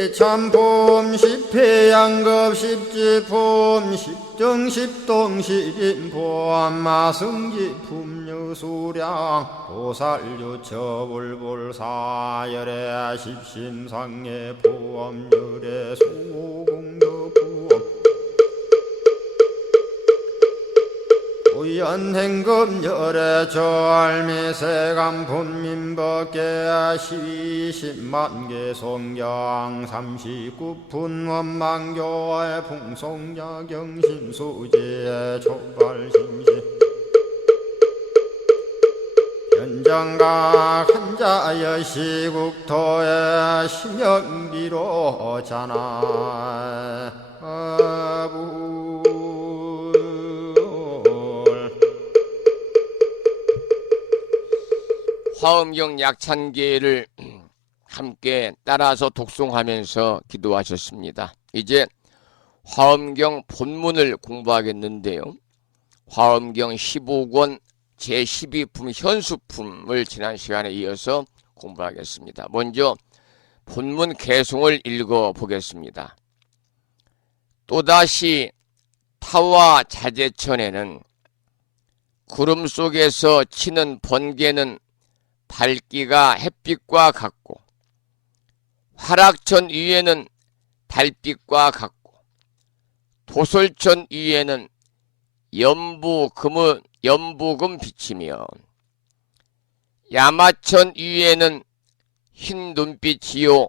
개참폼 십회양급 십지폼 십정십동 십인폼 마승지품 유수량 보살유처불불사열애 십심상해 포함열애 수공덕부엄 우연행급열애 저알미세간본민법계 시십만개 송경 39분 원망교의 풍송야경신수지의 촉발신시 현정각 한자여 시국토의 심영비로 자나 화엄경 약찬계를 함께 따라서 독송하면서 기도하셨습니다. 이제 화엄경 본문을 공부하겠는데요. 화엄경 15권 제12품 현수품을 지난 시간에 이어서 공부하겠습니다. 먼저 본문 개송을 읽어보겠습니다. 또다시 타와 자제천에는 구름 속에서 치는 번개는 밝기가 햇빛과 같고 화락천 위에는 달빛과 같고 도솔천 위에는 연부금 빛이며 야마천 위에는 흰 눈빛이요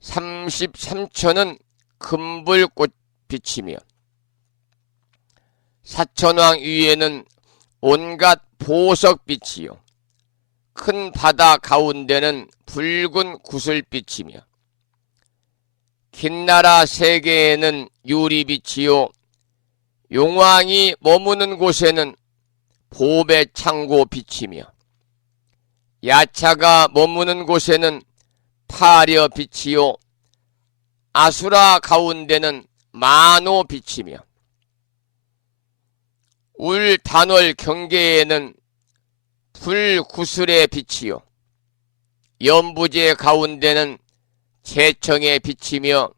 33천은 금불꽃 빛이며 사천왕 위에는 온갖 보석 빛이요 큰 바다 가운데는 붉은 구슬빛이며 긴 나라 세계에는 유리빛이요 용왕이 머무는 곳에는 보배 창고 빛이며 야차가 머무는 곳에는 파려 빛이요 아수라 가운데는 만호 빛이며 울 단월 경계에는 불구슬의 빛이요 연부제 가운데는 재청의 빛이며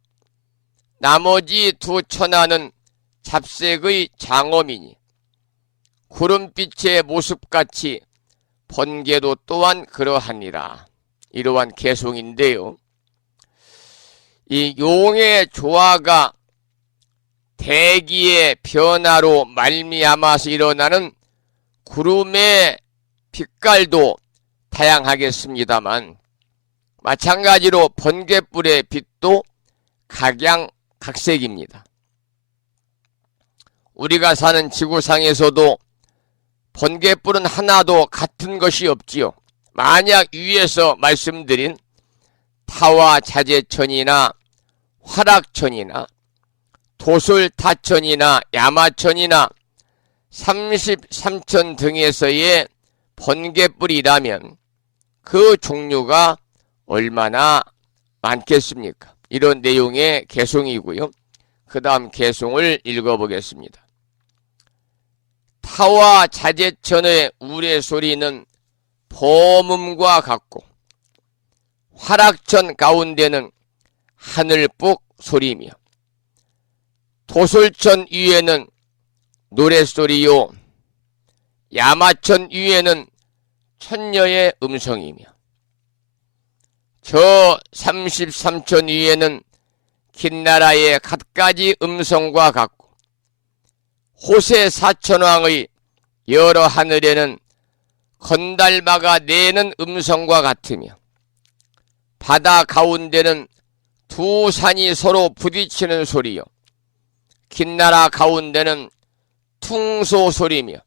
나머지 두 천하는 잡색의 장엄이니 구름빛의 모습같이 번개도 또한 그러하니라. 이러한 개송인데요. 이 용의 조화가 대기의 변화로 말미암아서 일어나는 구름의 빛깔도 다양하겠습니다만 마찬가지로 번개불의 빛도 각양각색입니다. 우리가 사는 지구상에서도 번갯불은 하나도 같은 것이 없지요. 만약 위에서 말씀드린 타와자재천이나 화락천이나 도솔타천이나 야마천이나 33천 등에서의 번갯불이라면 그 종류가 얼마나 많겠습니까? 이런 내용의 개송이고요. 그 다음 개송을 읽어보겠습니다. 타와자재천의 우레소리는 범음과 같고 화락천 가운데는 하늘북 소리며 도솔천 위에는 노랫소리요 야마천 위에는 천녀의 음성이며 저 33천 위에는 긴나라의 갖가지 음성과 같고 호세 사천왕의 여러 하늘에는 건달마가 내는 음성과 같으며 바다 가운데는 두 산이 서로 부딪히는 소리요 긴나라 가운데는 퉁소 소리며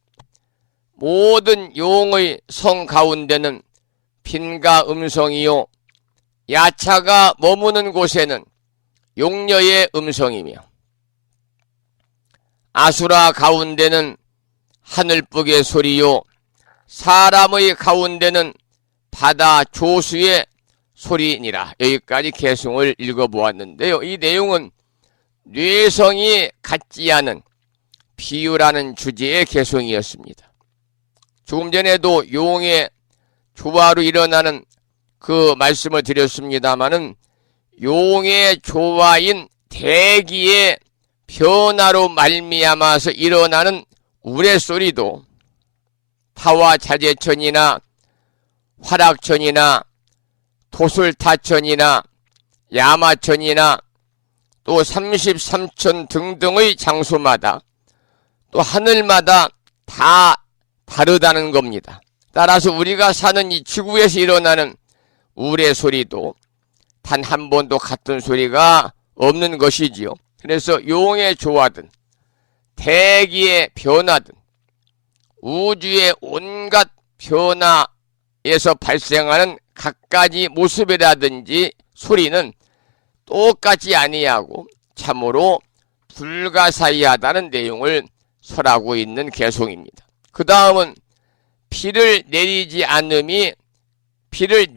모든 용의 성 가운데는 빈가 음성이요 야차가 머무는 곳에는 용녀의 음성이며 아수라 가운데는 하늘북의 소리요 사람의 가운데는 바다 조수의 소리니라. 여기까지 개송을 읽어보았는데요. 이 내용은 뇌성이 같지 않은 비유라는 주제의 개송이었습니다. 조금 전에도 용의 조화로 일어나는 그 말씀을 드렸습니다마는 용의 조화인 대기의 변화로 말미암아서 일어나는 우레소리도 타와자재천이나 화락천이나 도솔타천이나 야마천이나 또 33천 등등의 장소마다 또 하늘마다 다 다르다는 겁니다. 따라서 우리가 사는 이 지구에서 일어나는 우레소리도 단 한 번도 같은 소리가 없는 것이지요. 그래서 용의 조화든 대기의 변화든 우주의 온갖 변화에서 발생하는 갖가지 모습이라든지 소리는 똑같지 아니하고 참으로 불가사의하다는 내용을 설하고 있는 개송입니다. 그 다음은 비를 내리지 않음이 비를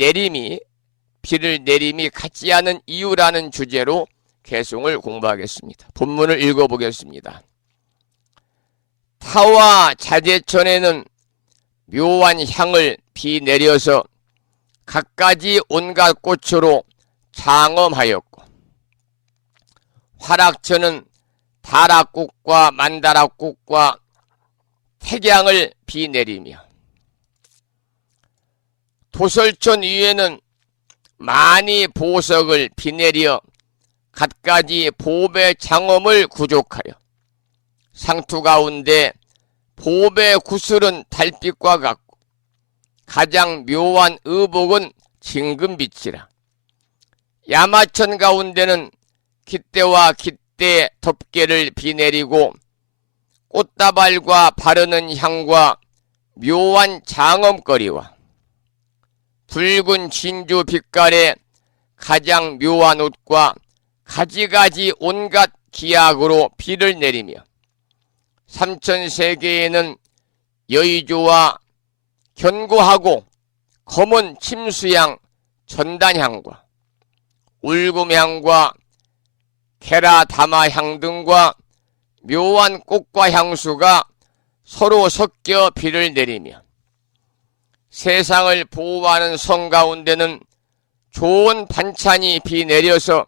내림이 같지 않은 이유라는 주제로 개송을 공부하겠습니다. 본문을 읽어보겠습니다. 타와자재천에는 묘한 향을 비 내려서 갖가지 온갖 꽃으로 장엄하였고 화락천은 다락꽃과 만다락꽃과 태양을 비 내리며 도솔천 위에는 많이 보석을 비 내려 갖가지 보배 장엄을 구족하여 상투 가운데 보배 구슬은 달빛과 같고 가장 묘한 의복은 진금빛이라. 야마천 가운데는 깃대와 깃대 덮개를 비 내리고 꽃다발과 바르는 향과 묘한 장엄거리와 붉은 진주 빛깔의 가장 묘한 옷과 가지가지 온갖 기약으로 비를 내리며 삼천세계에는 여의조와 견고하고 검은 침수향 전단향과 울금향과 게라다마향 등과 묘한 꽃과 향수가 서로 섞여 비를 내리며 세상을 보호하는 성 가운데는 좋은 반찬이 비 내려서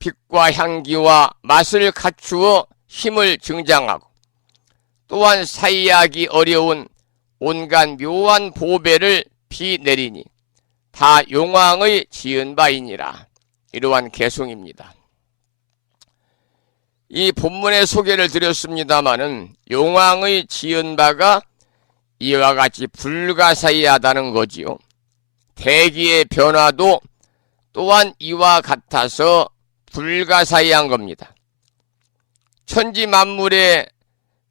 빛과 향기와 맛을 갖추어 힘을 증장하고 또한 사이하기 어려운 온갖 묘한 보배를 비 내리니 다 용왕의 지은 바이니라. 이러한 개송입니다. 이 본문의 소개를 드렸습니다마는 용왕의 지은 바가 이와 같이 불가사의하다는 거지요. 대기의 변화도 또한 이와 같아서 불가사의한 겁니다. 천지 만물의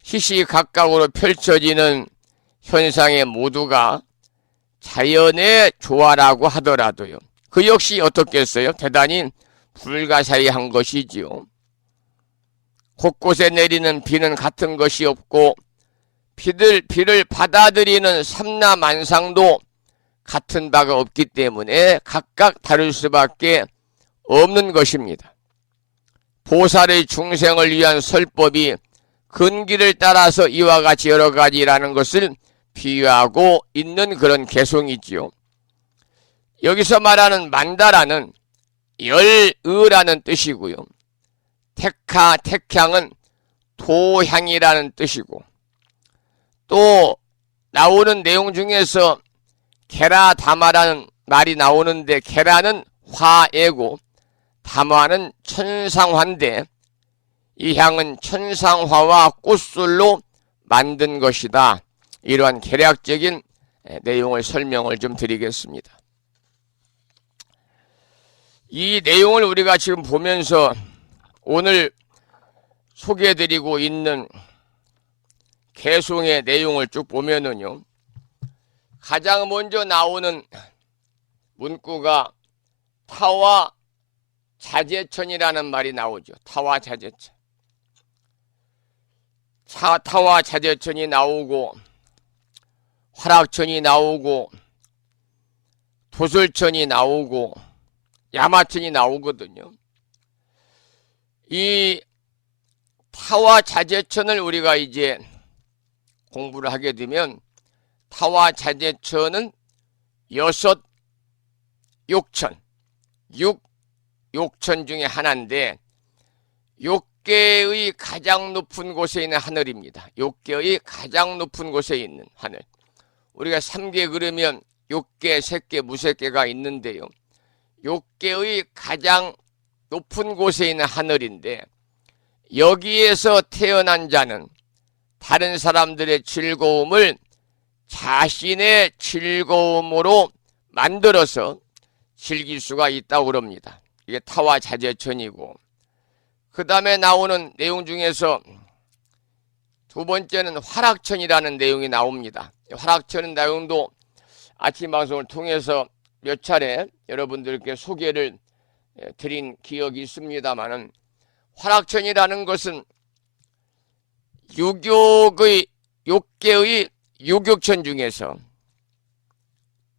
시시각각으로 펼쳐지는 현상의 모두가 자연의 조화라고 하더라도요. 그 역시 어떻겠어요? 대단히 불가사의한 것이지요. 곳곳에 내리는 비는 같은 것이 없고 비를 받아들이는 삼라만상도 같은 바가 없기 때문에 각각 다를 수밖에 없는 것입니다. 보살의 중생을 위한 설법이 근기를 따라서 이와 같이 여러 가지라는 것을 비유하고 있는 그런 개송이지요. 여기서 말하는 만다라는 열의라는 뜻이고요. 택향은 도향이라는 뜻이고, 또 나오는 내용 중에서 게라다마라는 말이 나오는데, 게라는 화애고 담화는 천상화인데, 이 향은 천상화와 꽃술로 만든 것이다. 이러한 개략적인 내용을 설명을 좀 드리겠습니다. 이 내용을 우리가 지금 보면서 오늘 소개해드리고 있는 개송의 내용을 쭉 보면은요, 가장 먼저 나오는 문구가 타와 자제천이라는 말이 나오죠. 타와 자제천. 타와 자제천이 나오고, 화락천이 나오고, 도솔천이 나오고, 야마천이 나오거든요. 이 타와 자제천을 우리가 이제 공부를 하게 되면, 타와 자제천은 여섯 욕천, 욕천 중에 하나인데, 욕계의 가장 높은 곳에 있는 하늘입니다. 욕계의 가장 높은 곳에 있는 하늘. 우리가 3계 그러면 욕계, 색계, 무색계가 있는데요. 욕계의 가장 높은 곳에 있는 하늘인데, 여기에서 태어난 자는 다른 사람들의 즐거움을 자신의 즐거움으로 만들어서 즐길 수가 있다고 그럽니다. 이게 타와 자제천이고, 그 다음에 나오는 내용 중에서 두 번째는 화락천이라는 내용이 나옵니다. 화락천 내용도 아침 방송을 통해서 몇 차례 여러분들께 소개를 드린 기억이 있습니다만은, 화락천이라는 것은 욕계의 유격천 중에서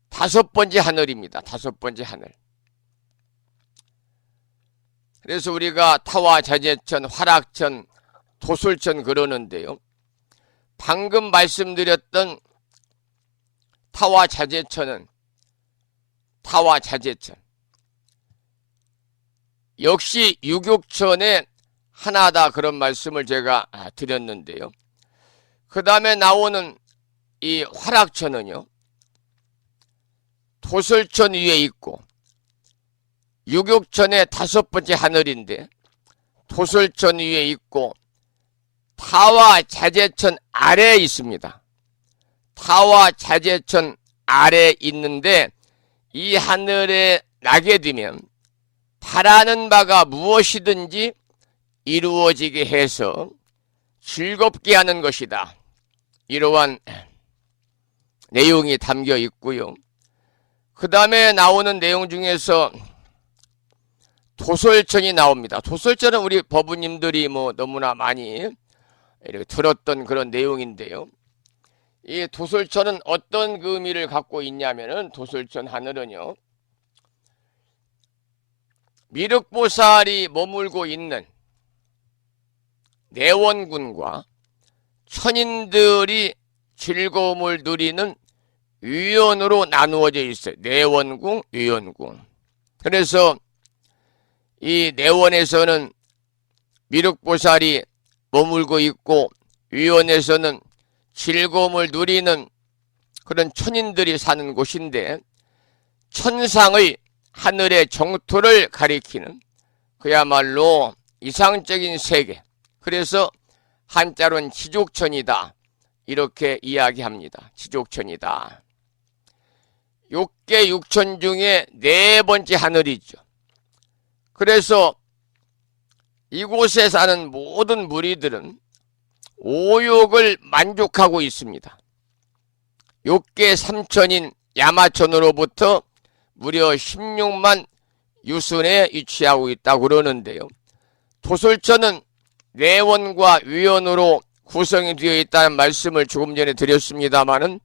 다섯 번째 하늘입니다. 다섯 번째 하늘. 그래서 우리가 타와 자제천, 화락천, 도솔천 그러는데요. 방금 말씀드렸던 타와 자제천 역시 유격천의 하나다, 그런 말씀을 제가 드렸는데요. 그 다음에 나오는 이 화락천은요, 도솔천 위에 있고, 유격천의 다섯 번째 하늘인데 도솔천 위에 있고, 타와 자제천 아래에 있습니다. 타와 자제천 아래에 있는데, 이 하늘에 나게 되면 바라는 바가 무엇이든지 이루어지게 해서 즐겁게 하는 것이다. 이러한 내용이 담겨 있고요. 그 다음에 나오는 내용 중에서 도솔천이 나옵니다. 도솔천은 우리 법부님들이 너무나 많이 이렇게 들었던 그런 내용인데요. 이 도솔천은 어떤 그 의미를 갖고 있냐면은, 도솔천 하늘은요, 미륵보살이 머물고 있는 내원군과 천인들이 즐거움을 누리는 위원으로 나누어져 있어요. 내원궁, 위원궁. 그래서 이 내원에서는 미륵보살이 머물고 있고, 위원에서는 즐거움을 누리는 그런 천인들이 사는 곳인데, 천상의 하늘의 정토를 가리키는 그야말로 이상적인 세계, 그래서 한자로는 지족천이다, 이렇게 이야기합니다. 지족천이다. 욕계 육천 중에 네 번째 하늘이죠. 그래서 이곳에 사는 모든 무리들은 오욕을 만족하고 있습니다. 욕계 삼천인 야마천으로부터 무려 16만 유순에 위치하고 있다고 그러는데요. 도솔천은 내원과 위원으로 구성이 되어 있다는 말씀을 조금 전에 드렸습니다마는,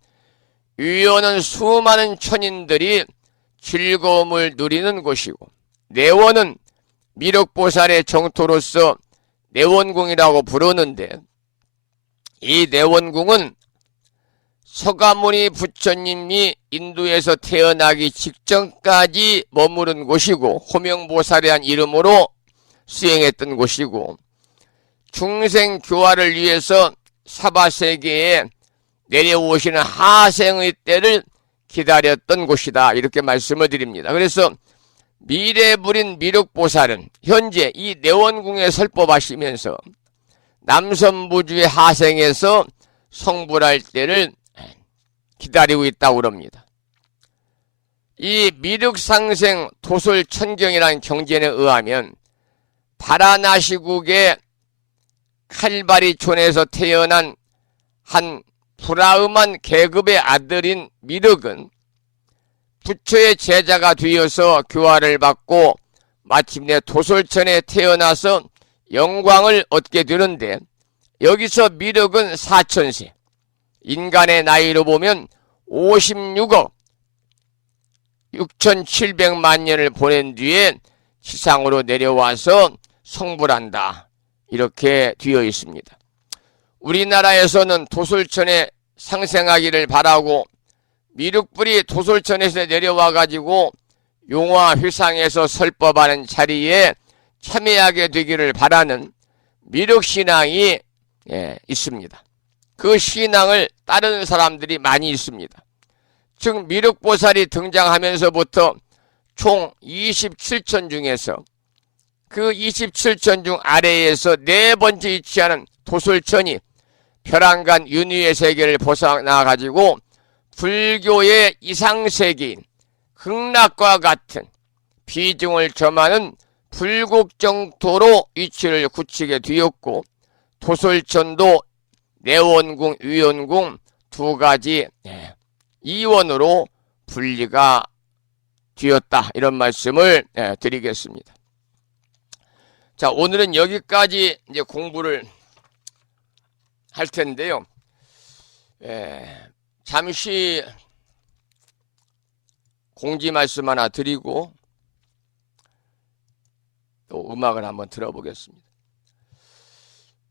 위원은 수많은 천인들이 즐거움을 누리는 곳이고, 내원은 미륵보살의 정토로서 내원궁이라고 부르는데, 이 내원궁은 서가모니 부처님이 인도에서 태어나기 직전까지 머무른 곳이고, 호명보살이란 이름으로 수행했던 곳이고, 중생 교화를 위해서 사바세계에 내려오시는 하생의 때를 기다렸던 곳이다, 이렇게 말씀을 드립니다. 그래서 미래불인 미륵보살은 현재 이 내원궁에 설법하시면서 남선부주의 하생에서 성불할 때를 기다리고 있다고 합니다. 이 미륵상생 도솔천경이라는 경전에 의하면 바라나시국의 칼바리촌에서 태어난 한 불화음한 계급의 아들인 미륵은 부처의 제자가 되어서 교화를 받고 마침내 도솔천에 태어나서 영광을 얻게 되는데, 여기서 미륵은 4000세, 인간의 나이로 보면 56억 6700만 년을 보낸 뒤에 지상으로 내려와서 성불한다, 이렇게 되어 있습니다. 우리나라에서는 도솔천에 상생하기를 바라고 미륵불이 도솔천에서 내려와 가지고 용화회상에서 설법하는 자리에 참여하게 되기를 바라는 미륵신앙이 있습니다. 그 신앙을 따르는 사람들이 많이 있습니다. 즉 미륵보살이 등장하면서부터 총 27천 중에서 그 27천 중 아래에서 네 번째 위치하는 도솔천이 벼랑간 윤회의 세계를 벗어나 가지고 불교의 이상세계인 극락과 같은 비중을 점하는 불국정토로 위치를 굳히게 되었고, 도솔천도 내원궁, 위원궁 두 가지 이원으로 분리가 되었다, 이런 말씀을 드리겠습니다. 자, 오늘은 여기까지 이제 공부를 할 텐데요. 잠시 공지 말씀 하나 드리고 또 음악을 한번 들어보겠습니다.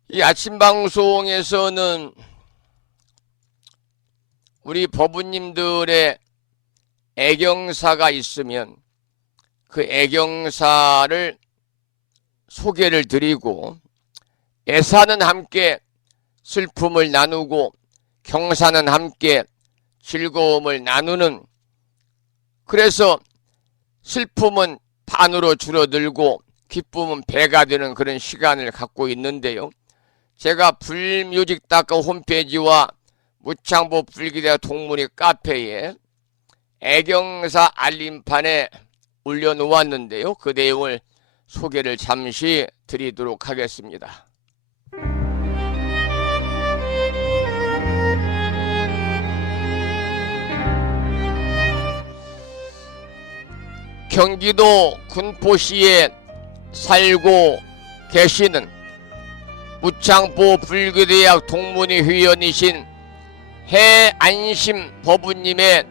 이 아침 방송에서는 우리 법우님들의 애경사가 있으면 그 애경사를 소개를 드리고, 애사는 함께 슬픔을 나누고 경사는 함께 즐거움을 나누는, 그래서 슬픔은 반으로 줄어들고 기쁨은 배가 되는 그런 시간을 갖고 있는데요. 제가 불뮤직닷컴 홈페이지와 무창보 불기대 동문회 카페에 애경사 알림판에 올려놓았는데요. 그 내용을 소개를 잠시 드리도록 하겠습니다. 경기도 군포시에 살고 계시는 무창보 불교대학 동문회 회원이신 해안심 법우님의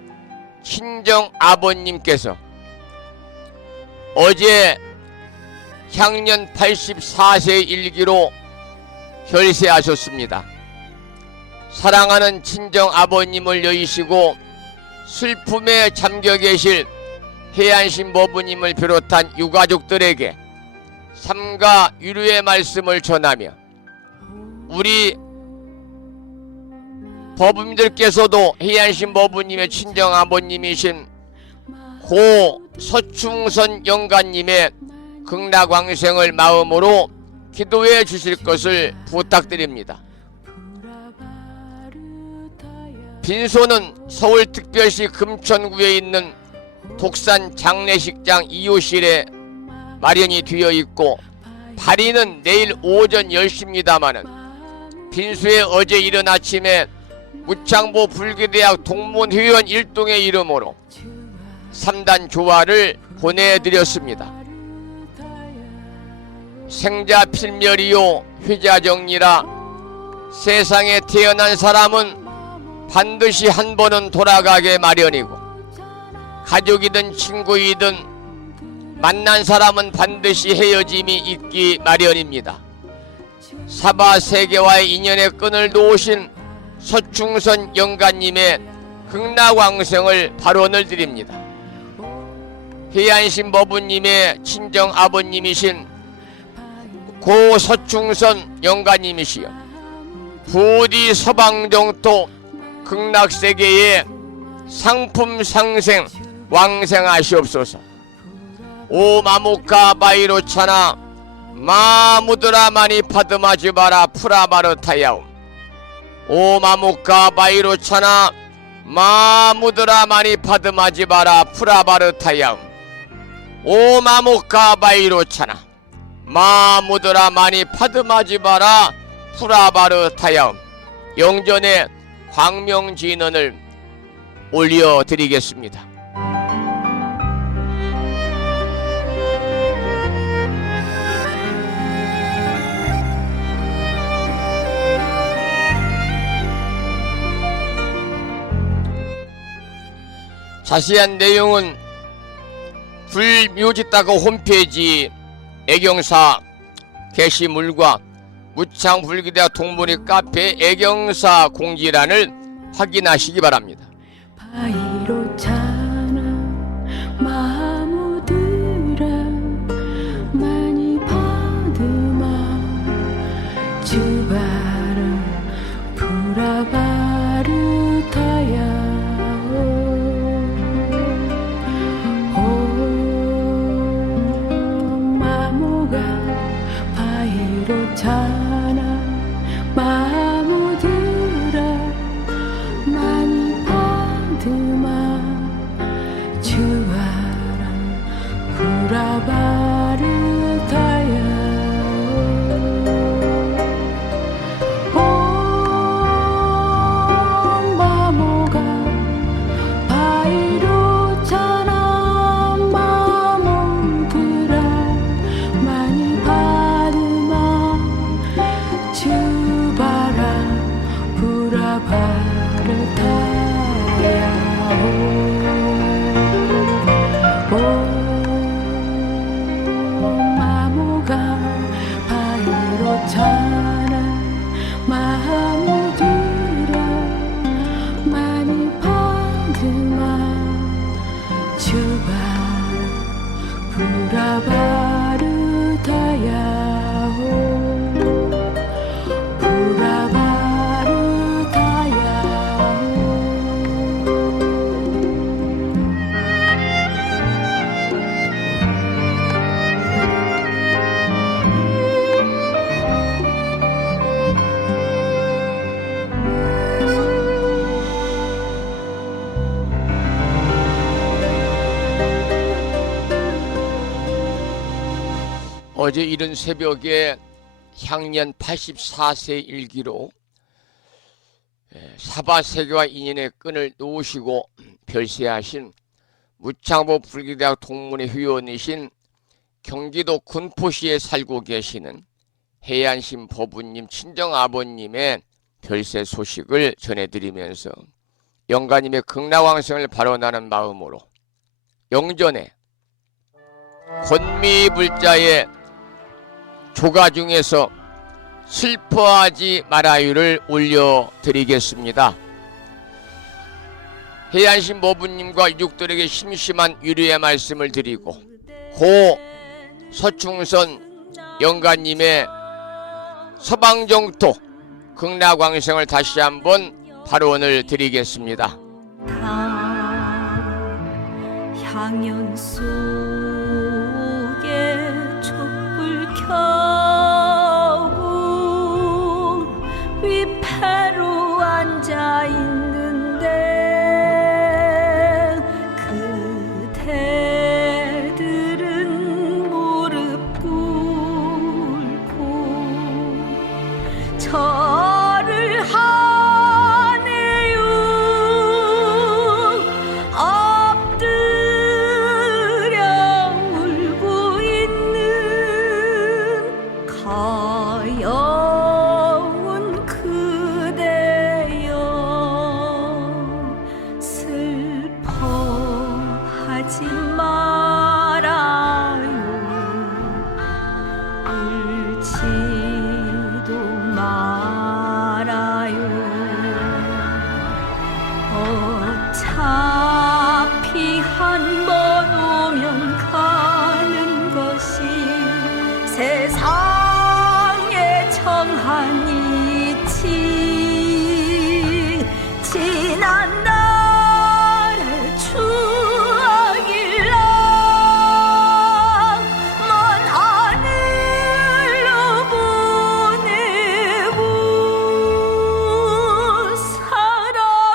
친정 아버님께서 어제 향년 84세 일기로 결세하셨습니다. 사랑하는 친정 아버님을 여의시고 슬픔에 잠겨 계실 해안심 법우님을 비롯한 유가족들에게 삼가 위로의 말씀을 전하며, 우리 법우님들께서도 해안심 법우님의 친정 아버님이신 고 서충선 영가님의 극락왕생을 마음으로 기도해 주실 것을 부탁드립니다. 빈소는 서울특별시 금천구에 있는 독산 장례식장 2호실에 마련이 되어 있고, 발인은 내일 오전 10시입니다마는 빈소에 어제 이른 아침에 무창보 불교대학 동문회원 일동의 이름으로 3단 조화를 보내드렸습니다. 생자 필멸이요 회자정리라 세상에 태어난 사람은 반드시 한 번은 돌아가게 마련이고 가족이든 친구이든 만난 사람은 반드시 헤어짐이 있기 마련입니다. 사바세계와의 인연의 끈을 놓으신 서충선 영가님의 극락왕생을 발언을 드립니다. 해안신 법부님의 친정 아버님이신 고 서충선 영가님이시여 부디 서방정토 극락세계의 상품 상생 왕생하시옵소서. 오마무카 바이로차나 마무드라 마니 파드마지바라 프라바르타야움. 오마무카 바이로차나 마무드라 마니 파드마지바라 프라바르타야움. 오마무카 바이로차나 마무드라 마니 파드마지바라 프라바르타야움. 영전의 광명진언을 올려드리겠습니다. 자세한 내용은 불묘지다고 홈페이지 애경사 게시물과 무창불교대학 동문회 카페 애경사 공지란을 확인하시기 바랍니다. 바이로차나 마무드라 많이 받으마 주바라 프라바르타야 자나 마무드라 많이 받으마 주와라 후라바르타야 마모가 바이로차나 마무드라 많이 주바라 부라바르타야 오 마모가 바이로차나 마무드라 많이 받으마 주바라 부라바르타야 어제 이른 새벽에 향년 84세 일기로 사바세계와 인연의 끈을 놓으시고 별세하신 무창보 불교대학 동문회 회원이신 경기도 군포시에 살고 계시는 해안신 법부님 친정아버님의 별세 소식을 전해드리면서 영가님의 극락왕생을 발언하는 마음으로 영전에 권미불자의 조가 중에서 슬퍼하지 말아요를 올려드리겠습니다. 해안신 법부님과 유족들에게 심심한 위로의 말씀을 드리고 고 서충선 영가님의 서방정토 극락왕생을 다시 한번 발언을 드리겠습니다. 향연 속에 촛불 켜고 위패로 앉아 있는데 그대들은 무릎 꿇고 절을 하네. 가지 말아요. 울지도 말아요. 어차피 한 번 오면 가는 것이 세상의 정한이지. 지난 날의 추억일랑 먼 하늘로 보내고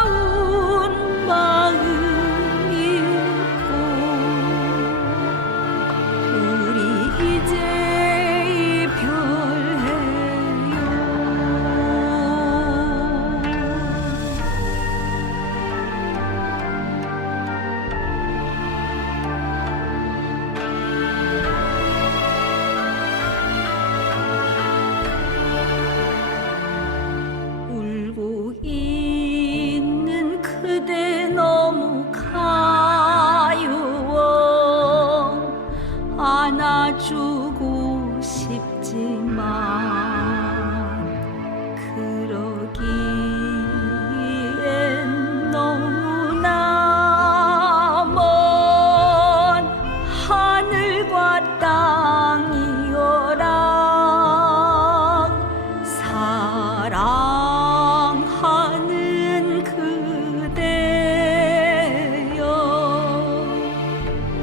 살아온 마음이 있고 우리 이제 이별해요. 울고 있는 그대 너무 가여워. 안아주고 싶지만 그러기엔 너무나 먼 하늘과 땅이어라. 사랑하는 그대여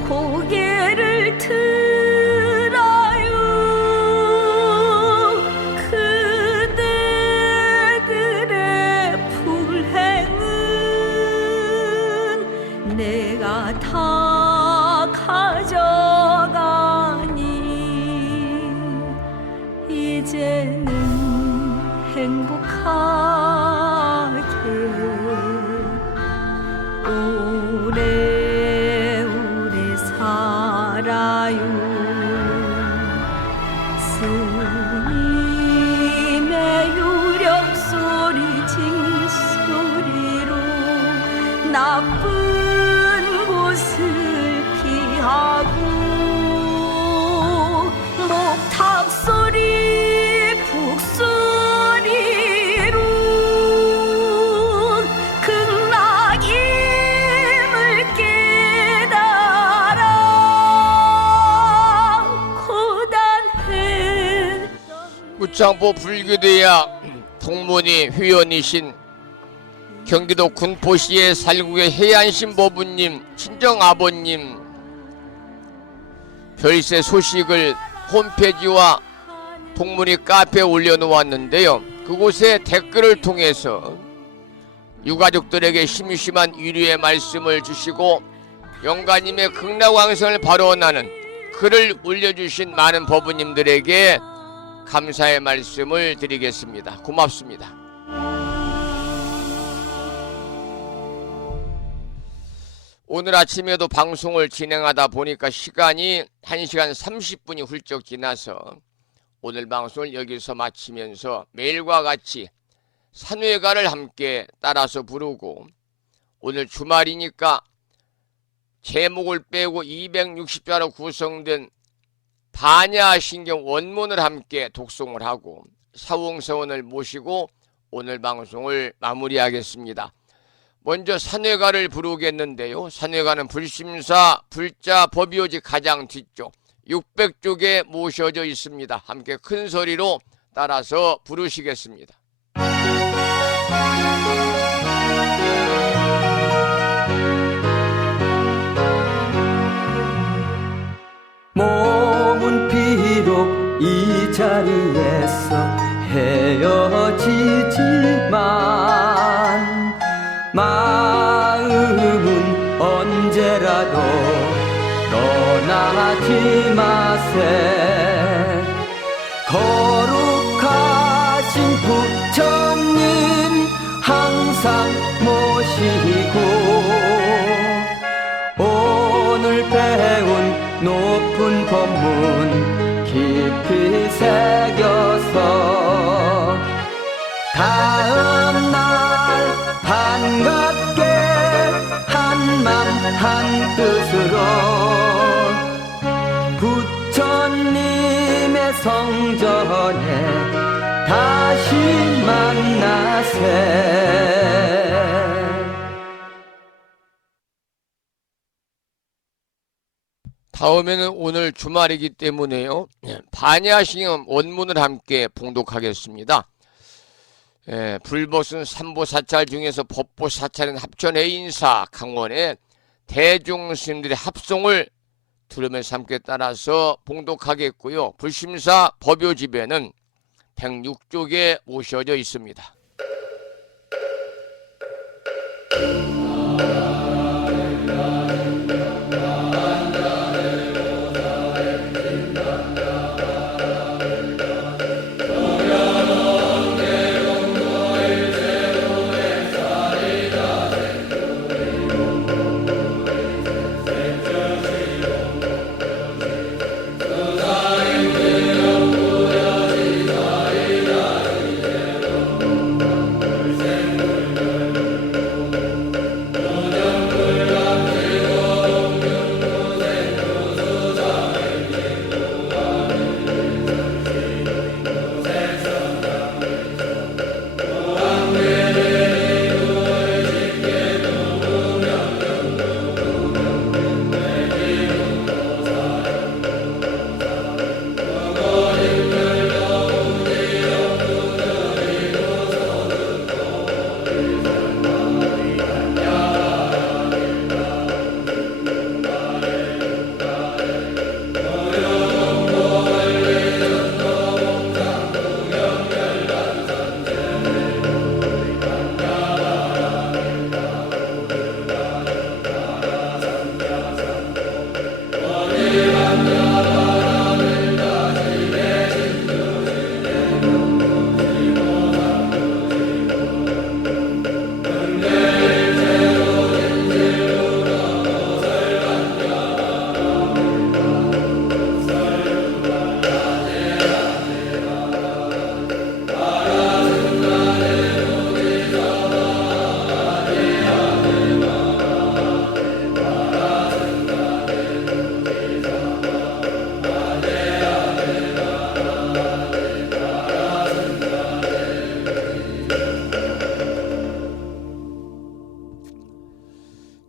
고개를 들어요. 그대들의 불행은 내가 다 가져가니 이제는 행복하게 오래오래 살아요. 스님의 유력소리 징소리로 나쁜 곳을 피하고 목탁소리 북소리로 극락임을 깨달아 고단했던 무창포 불교대야 동문이 회원이신 경기도 군포시의 살국의 해안신 보부님 친정아버님 별세 소식을 홈페이지와 동문이 카페에 올려놓았는데요. 그곳에 댓글을 통해서 유가족들에게 심심한 위로의 말씀을 주시고 영가님의 극락왕성을 발언하는 글을 올려주신 많은 법부님들에게 감사의 말씀을 드리겠습니다. 고맙습니다. 오늘 아침에도 방송을 진행하다 보니까 시간이 1시간 30분이 훌쩍 지나서 오늘 방송을 여기서 마치면서 매일과 같이 산회가를 함께 따라서 부르고 오늘 주말이니까 제목을 빼고 260자로 구성된 반야신경 원문을 함께 독송을 하고 사웅서원을 모시고 오늘 방송을 마무리하겠습니다. 먼저 산회가를 부르겠는데요. 산회가는 불심사 불자 법요지 가장 뒤쪽 600쪽에 모셔져 있습니다. 함께 큰 소리로 따라서 부르시겠습니다. 몸은 비록 이 자리에서 헤어지지만 마음은 언제라도 떠나지 마세. 거룩하신 부처님 항상 모시고 오늘 배운 높은 법문 깊이 새겨서 다음날 반갑게 한맘 한뜻으로 전에 다시 만나세. 다음에는 오늘 주말이기 때문에요. 반야신경 원문을 함께 봉독하겠습니다. 불보슨 삼보사찰 중에서 법보사찰인 합천해인사 강원의 대중스님들의 합송을 들으면서 함께 따라서 봉독하겠고요. 불심사 법요집에는 106쪽에 모셔져 있습니다.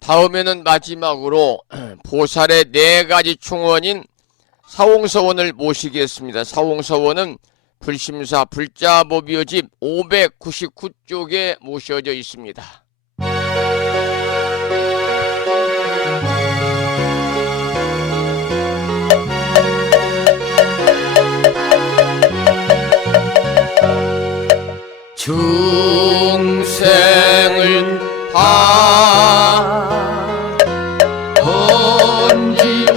다음에는 마지막으로 보살의 4가지 충원인 사홍서원을 모시겠습니다. 사홍서원은 불심사 불자법요집 599쪽에 모셔져 있습니다. 중생을 다 번지오리다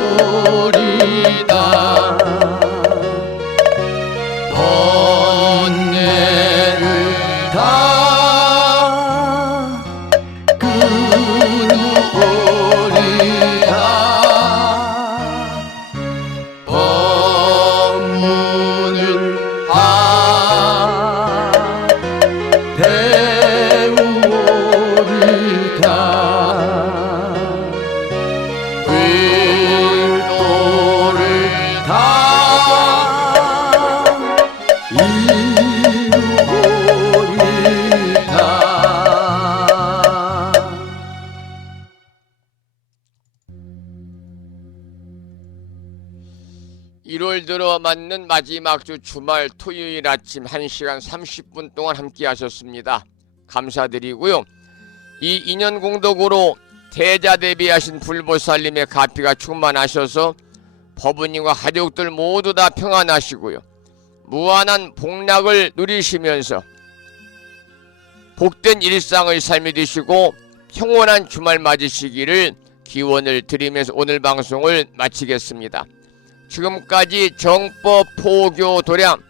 번뇌를 다 끊으오리다 법문을 다 일월 들어 맞는 마지막 주 주말 토요일 아침 1시간 30분 동안 함께 하셨습니다. 감사드리고요. 이 인연 공덕으로 대자대비하신 불보살님의 가피가 충만하셔서 법부님과 가족들 모두 다 평안하시고요. 무한한 복락을 누리시면서 복된 일상의 삶이 되시고 평온한 주말 맞으시기를 기원을 드리면서 오늘 방송을 마치겠습니다. 지금까지 정법 포교 도량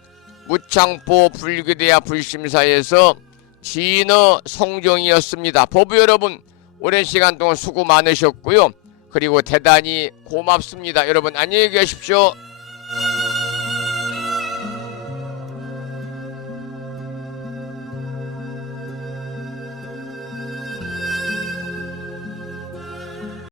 무창포 불교대야 불심사에서 진어 성종이었습니다. 법부 여러분 오랜 시간 동안 수고 많으셨고요. 그리고 대단히 고맙습니다. 여러분 안녕히 계십시오.